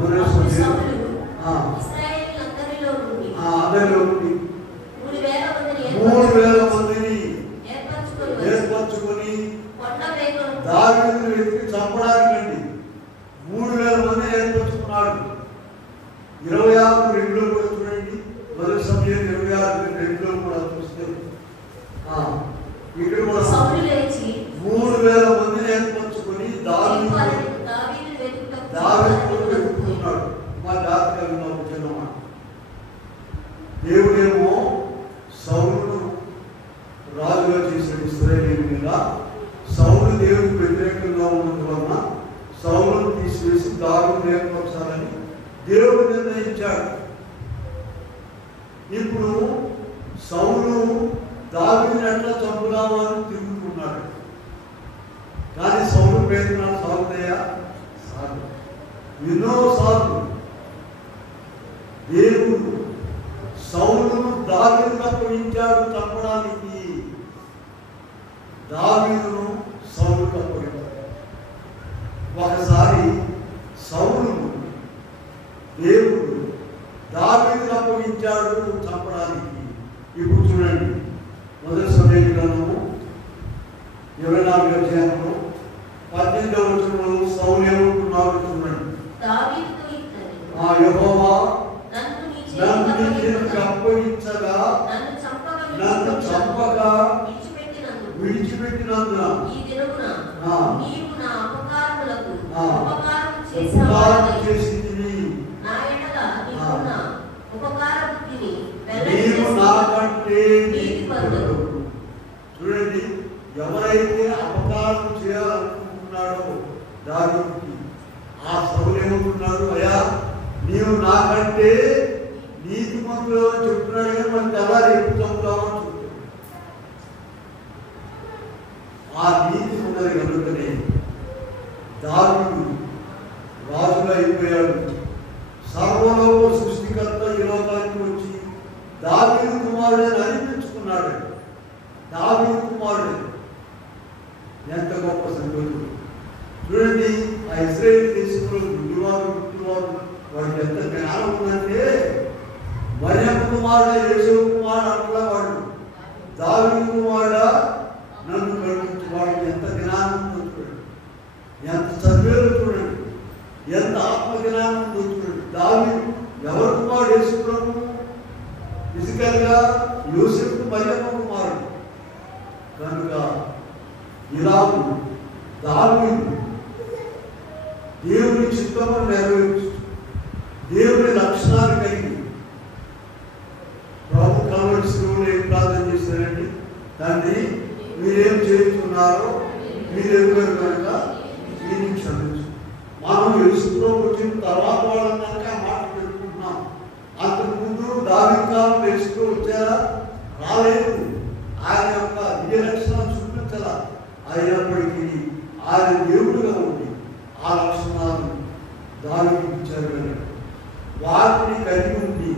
అందరిలో నుండి 3,000 మందిని ఏర్పరచుకొని దావీదును వెతికి చంపడానికండి 3,000 మందిని ఏర్పరచుకున్నాడు. 26:2 కూడా చూడండి. 1 సమూయేలు 26:2 కూడా చూస్తే ఇక్కడ కూడా 3,000 మందిని ఏర్పరచుకొని దావీదును వెతుకుతున్నాడు. మా జాతకంలో చిన్నమాట దేవుడేమో సౌలును రాజుగా చేసిన ఇశ్రాయేలు మీద సౌలు దేవుడికి వ్యతిరేకంగా ఉన్నందువలన సౌలును తీసివేసి దావీదును ఏర్పరచాలని దేవుడు నిర్ణయించాడు. ఇప్పుడు సౌలు దావీదుని ఎట్లా చంపుదామని తిరుగుతున్నాడు. కానీ సౌలు పేరున సాగుతాయా? సాగు. ఎన్నోసార్లు దేవుడు సౌలును దావీదుకు అప్పగించాడు చంపడానికి. దావీదును సౌలుకు అప్పగించాడు. ఒకసారి సౌలును దేవుడు దావీదుకు అప్పగించాడు చంపడానికి. ఇప్పుడు చూడండి, 1 సమూయేలు గ్రంథము 24వ అధ్యాయంలో 18వ వచనంలో సౌలు ఏమంటున్నాడు చూడండి. యెహోవా నన్ను నీ చేతికి అప్పగించగా నన్ను చంపగా విడిచిపెట్టినందున ఈ దినమున నీవు నా అపకారములకు ఉపకారం చేసింది. నా ఎడల నీకున్న ఉపకార బుద్ధిని నీవు నాకంటే నీతిమంతుడు. చూడండి, ఎవరైతే అపకారం చేయాలనుకుంటున్నాడో దానికి ఆ సౌలు ఏమంటున్నాడు, అయ్యా నీవు నాకంటే నీతిమంతుడు అని చెప్తున్నాడు, కానీ మనకి ఎలా రేపు చదువుతామని చెప్తున్నాడు. ఆ నీతి ఉన్నది కనుకనే దావీదు రాజుగా అయిపోయాడు. సర్వలోక సృష్టికర్త ఈ లోకానికి వచ్చి దావీదు కుమారుడని అనిపించుకున్నాడు. దావీదు కుమారుడు ఎంత గొప్ప సంగతి. చూడండి, ఆ ఇశ్రాయేలు దేశంలో గుడ్డివాడు వాడికి ఎంత జ్ఞానం ఉందంటే, మరియమ్మ కుమారుడు యేసు కుమారుడు అట్లా వాడు దావీదు కుమారుడా నన్ను కరుణించు. వాడికి ఎంత జ్ఞానం ఉందో చూడండి, ఎంత చదివేదో చూడండి, ఎంత ఆత్మజ్ఞానం ఉందో చూడండి. దావీదు ఎవరి కుమారుడు? యేసు ప్రభు. ఫిజికల్గా యోసేపు మరియమ్మ కుమారుడు కనుక ఇలాగు దావీదు దేవుని చిత్తమును నెరవేర్చు, దేవుని లక్షణాలు కలిగి ప్రభు కన్వర్సిలో ఏం ప్రార్థన చేశారండి, తండ్రి మీరేం చేస్తున్నారో మీరెవరు కనుక దీన్ని క్షమించు. మనం యేసులో వచ్చిన తర్వాత వాళ్ళందరికీ ఆ మాట పెట్టుకుంటున్నాం. అంతకుముందు దావీదు కాలం యేసులో వచ్చారా? రాలేదు. ఆయన యొక్క దివ్య లక్షణాలు చూపించాలా. అయినప్పటికీ ఆయన దేవుడుగా ఉండి ఆ లక్షణాలు దావీదుకి ఇచ్చారు కనుక వాటిని కలిగి ఉండి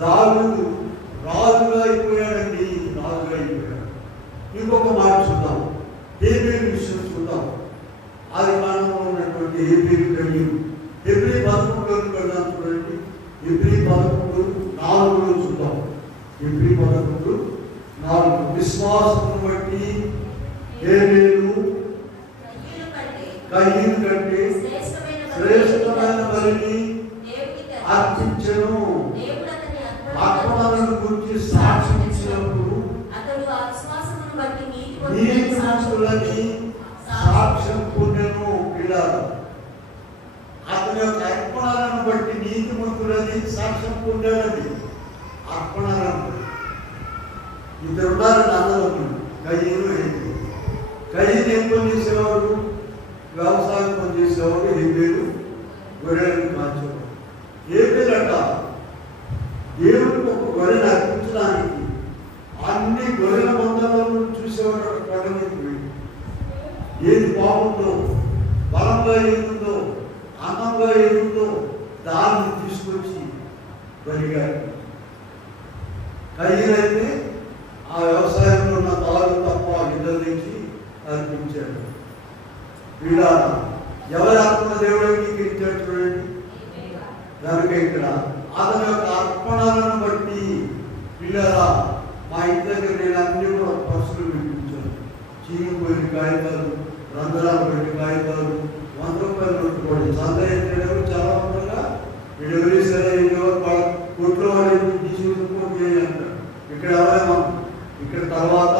దావీదు రాజుగా అయిపోయాడండి. రాజుగా అయిపోయాడు. ఇంకొక మాట చూద్దాం, హేబేలు విషయం చూద్దాం. అది కాలంలో ఉన్నటువంటి హేబేలు కన్యలు హెబ్రీ 11 పెడదాం చూడండి. హెబ్రీ 11:4 చూద్దాం. హెబ్రీ 11:4 విశ్వాసమును బట్టి హేబేలు కయీను కంటే శ్రేష్టమైన బలిని అర్పించెను. ఆత్మలను గురించి సాక్ష్యం ఇచ్చినప్పుడు నీతిమంతులని సాక్ష్యం పొందెను. పిల్లలు అతని యొక్క అర్పణలను బట్టి నీతిమంతులని సాక్ష్యం పొందాడని. అర్పణలను ఇద్దరున్నారు అన్నదమ్ములు, కయీను హేబేలు. కయీను ఏం పని చేసేవాడు? వ్యవసాయం పని చేసేవాడు. హేబేలు గొర్రెలను కాల్చేవాడు. హేబేలు అంట దేవుడికి ఒక గొర్రెను అర్పించడానికి అన్ని గొర్రెల మందలను చూసేవాడు. ప్రకటించి ఏది బాగుందో, బలంగా ఏముందో, అందంగా ఏముందో దాన్ని తీసుకొచ్చి బలిగా. కయ్యనైతే ఆ వ్యవసాయంలో ఉన్న తాడు తప్ప ఇద్దరు నుంచి అర్పించాడు. వీళ్ళ ఎవరి ఆత్మ దేవుడు అంగీకరించాడు చూడండి. కనుక ఇక్కడ అతని యొక్క అర్పణలను బట్టి పిల్లరా మా ఇంటి దగ్గర నేను అన్ని కూడా పర్సులు వినిపించాను. చీలిపోయిన కాగితాలు, రంధ్రాలు పెట్టి కాగితాలు, 100 రూపాయలు పెట్టుకోండి. సందేహం చాలా ఉండగా వీడు ఎవరి సరే కొట్లో వాడి తీసుకుని అంటారు. ఇక్కడ ఎవరైనా ఇక్కడ తర్వాత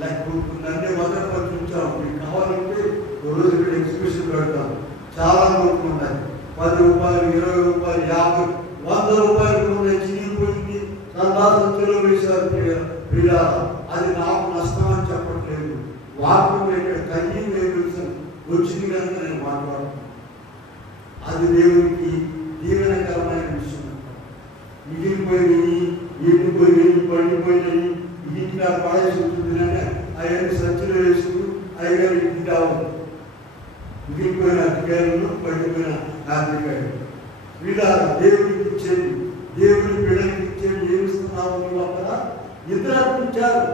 లెక్క అన్ని మొదటి పంపించాం. మీకు కావాలంటే రోజు ఇక్కడ ఎగ్జిబిషన్ పెడతాం. చాలా నోట్లు ఉన్నాయి. 10 రూపాయలు, 20 రూపాయలు, 50, 100 రూపాయలు ఉన్నాయి. చిరిగిపోయింది, సందాసంలో వేశారు. వీళ్ళ అది నాకు నష్టం అని చెప్పట్లేదు. వాక్యం ఇక్కడ కన్నీ వచ్చింది కనుక నేను మాట్లాడుతున్నాను. అది దేవునికి దీవెనకరమైన విషయం. మిగిలిపోయినవి, ఎండిపోయినవి, పండిపోయినవి ఇంటికి పడేసి ఉంటుంది అంటే అవన్నీ సంచులు వేసుకుని అయ్యగారు ఇంటికి రావాలి. మిగిలిపోయిన అతికారులు, పండిపోయిన ఆర్థికాయలు వీళ్ళ దేవుడికి ఇచ్చేది, దేవుడి బిడ్డలకి ఇచ్చేది ఏమిస్తున్నావు నువ్వు అక్కడ? ఇద్దరు అర్పించారు.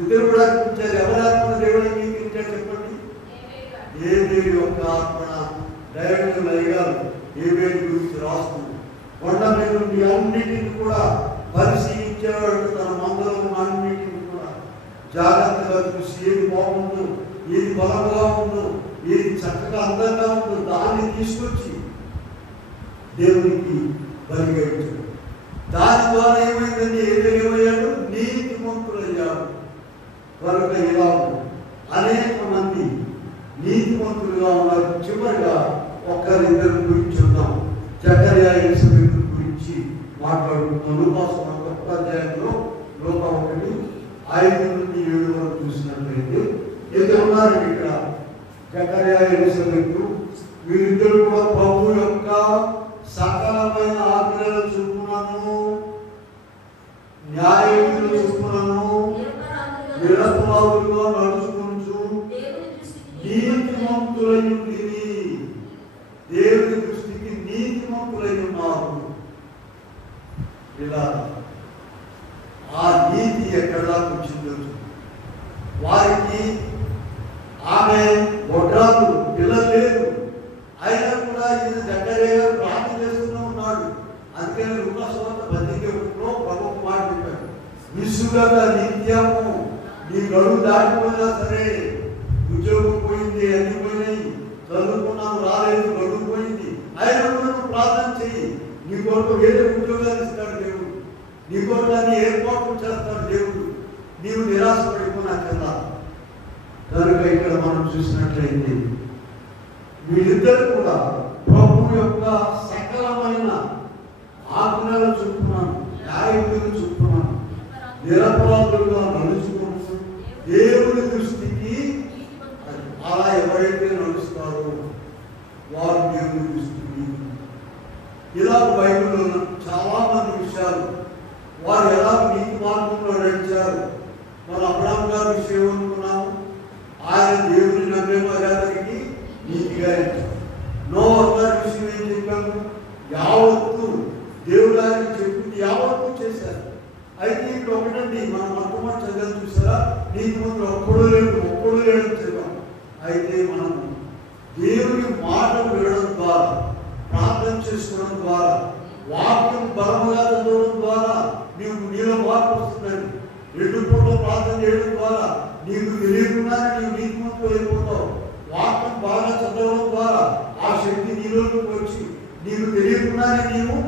ఇద్దరు కూడా అర్పించారు. ఎవరి ఆత్మ దేవుడు అంగీకరించారు చెప్పండి? హేబేలు యొక్క ఆత్మన డైరెక్టర్ అయ్యారు. హేబేలు గురించి రాస్తుంది. కొండ మీద నుండి అన్నిటిని కూడా పరిశీలించేవాడు. తన మందరం అన్నిటిని కూడా జాగ్రత్తగా చూసి ఏది బాగుందో, ఏది బలంగా ఉందో, ఏది చక్కగా అందంగా ఉందో దాన్ని తీసుకొచ్చి దేవునికి బలిగా ఇచ్చాడు. దాని ద్వారా ఏమైందండి? ఏమయ్యాడు? నీతిమంతులయ్యాడు. కనుక ఇలా అనేక మంది నీతిమంతులుగా ఉన్నారు. చివరిగా వారి ఇద్దరి గురించి ఉన్నాం. జకర్యా ఎలిజబెత్ గురించి మాట్లాడుతున్నాం. లూకా అధ్యాయంలో లూకా 1:5-7 వరకు చూసినట్లయితే ఇద్దరు ఉన్నారు ఇక్కడ. జకర్యా ఎలిజబెత్ వీరిద్దరు కూడా ప్రభు యొక్క సకలమైన ఆజ్ఞలు చూపున్నాను, న్యాయములు చూపున్నాను, నిరపరాధులుగా నడుచుకుంటూ నీతిమంతులై ఉండిరి. దేవుని దృష్టికి నీతిమంతులై ఉన్నారు. ఇలా ఆ నీతి ఎక్కడా వచ్చిందో వారికి ఆమె వడ్రాలు పిల్లలు లేదు, అయినా కూడా ఇది జకర్యా ప్రార్థన చేస్తూనే ఉన్నాడు. అందుకని లూకా సువార్త 11:1లో ప్రభు మాట చెప్పాడు, విసుగగా నిత్యము నీ గడువు దాటిపోయినా సరే, ఉద్యోగం పోయింది, అన్ని పోయినాయి, చదువుకున్నాము రాలేదు, గడువు పోయింది, అయినా కూడా నువ్వు ప్రార్థన చెయ్యి. నీ కొరకు వేరే ఉద్యోగాలు ఇస్తాడు దేవుడు, నీ కొరకు అన్ని ఏర్పాట్లు చేస్తాడు దేవుడు. నీవు నిరాశపడిపోయినా కనుక ఇక్కడ మనం చూసినట్లయితే వీళ్ళిద్దరు కూడా ప్రభు యొక్క సకలమైన ఆజ్ఞలు చూపున్నాను, న్యాయములు చూపున్నాను, నిరపరాధులుగా నడుచుకుంటూ దేవుని దృష్టికి అలా ఎవరైతే నడుస్తారో వారు దేవుని దృష్టికి. ఇలా బైబిల్లో చాలా మంది విషయాలు వారు ఎలా నీతి మార్గంలో నడిచారు. మన అబ్రహాం గారి విషయం అనుకున్నాము, ఆయన దేవుని నమ్మే మర్యాదకి నీతిగా ఇచ్చారు. నోవా గారి విషయం ఏం చెప్పాము, యావత్తు దేవుడు ఆయన చెప్పింది యావత్తు చేశారు. అయితే ఇక్కడ ఒకటండి, మనం మొట్టమొదటి చదివి చూసారా, నీతిమంతుడు ఒక్కడు లేడని చెప్పాం. అయితే మనం దేవుని మాట వినడం ద్వారా, ప్రార్థన చేసుకోవడం ద్వారా, వాక్యం బలముగా చదవడం ద్వారా నీలో మార్పు వస్తుందండి. 2 పూటలు ప్రార్థన చేయడం ద్వారా నీకు తెలియకుండానే నీవు నీతిమంతుడు అయిపోతావు. వాక్యం బాగా చదవడం ద్వారా ఆ శక్తి నీలోకి వచ్చి నీకు తెలియకుండానే నీవు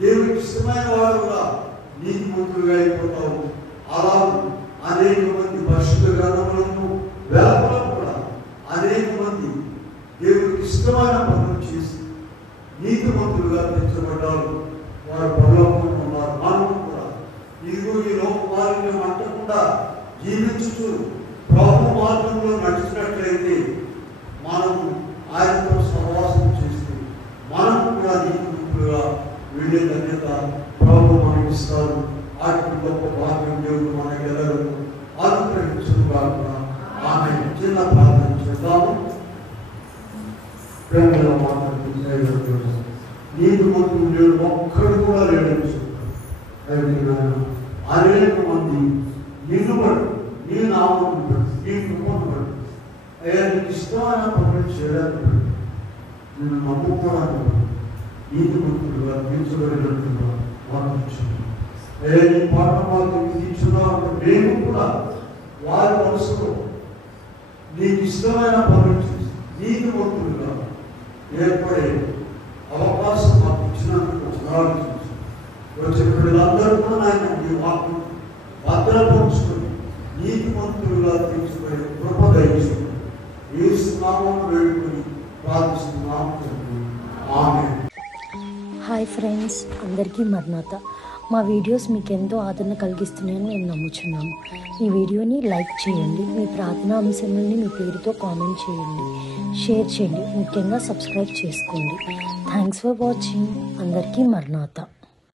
దేవునికి ఇష్టమైన వాడుగా నీతిమంతులుగా అయిపోతావు. అలా అనేక మంది పరిశుద్ధ గ్రంథములను వెలుపల కూడా అనేక మంది దేవునికి ఇష్టమైన పనులు చేసి నీతిమంతులుగా పెంచబడ్డారు. వారు పరలోకంలో ఉన్నారు. మనం కూడా ఇదిగో ఈ లోక మార్గం అంటకుండా జీవించుతూ ప్రభు మార్గంలో నడిచినట్లయితే మనము ఆయనతో సహవాసం చేస్తూ మనం కూడా నీతిమంతులుగా వెళ్ళే ధన్యత ప్రభు మనకి ఇస్తారు. అటు గొప్ప భాగ్యం దేవుడు మనకి ఎల్లరూ అనుగ్రహించుగాక. ఆమె చిన్న ప్రార్థన చేద్దాము. ప్రేమలో మాట్లాడుతూ నీతిమంతుడు లేడు, ఒక్కడు కూడా లేడని చెప్తాను. అనేక మంది నిన్ను బట్టి, నీ నామం బట్టి, నీ కృపను బట్టి, అయ్యా నీకు ఇష్టమైన పనులు చేయడానికి బట్టి, నిన్ను నమ్ముకోవడానికి బట్టి నీతిమంతులుగా తీర్చబడినట్టుగా వర్తించున్నాను. అయ్యా నీ పాట మాకు తీర్చున్నావు. మేము కూడా వారి మనసులో నీకు ఇష్టమైన పనులు చేసి నీతిమంతులుగా ఏర్పడే అవకాశం మాకు ఇచ్చినందుకు చూసి వచ్చిన పిల్లలందరూ కూడా నాయన నీ వాక్యం భద్రపరుచుకొని నీతిమంతులుగా తీర్చిపోయే కృప దయచేయండి. యేసు నామమున వేడుకొని ప్రార్థిస్తున్నాము. ఆమేన్. హాయ్ ఫ్రెండ్స్, అందరికీ మర్నాత. మా వీడియోస్ మీకు ఎంతో ఆదరణ కలిగిస్తున్నాయని మేము నమ్ముచున్నాము. ఈ వీడియోని లైక్ చేయండి, మీ ప్రార్థనా అంశాలని మీ పేరుతో కామెంట్ చేయండి, షేర్ చేయండి, ముఖ్యంగా సబ్స్క్రైబ్ చేసుకోండి. Thanks for watching. అందరికీ మర్నాత.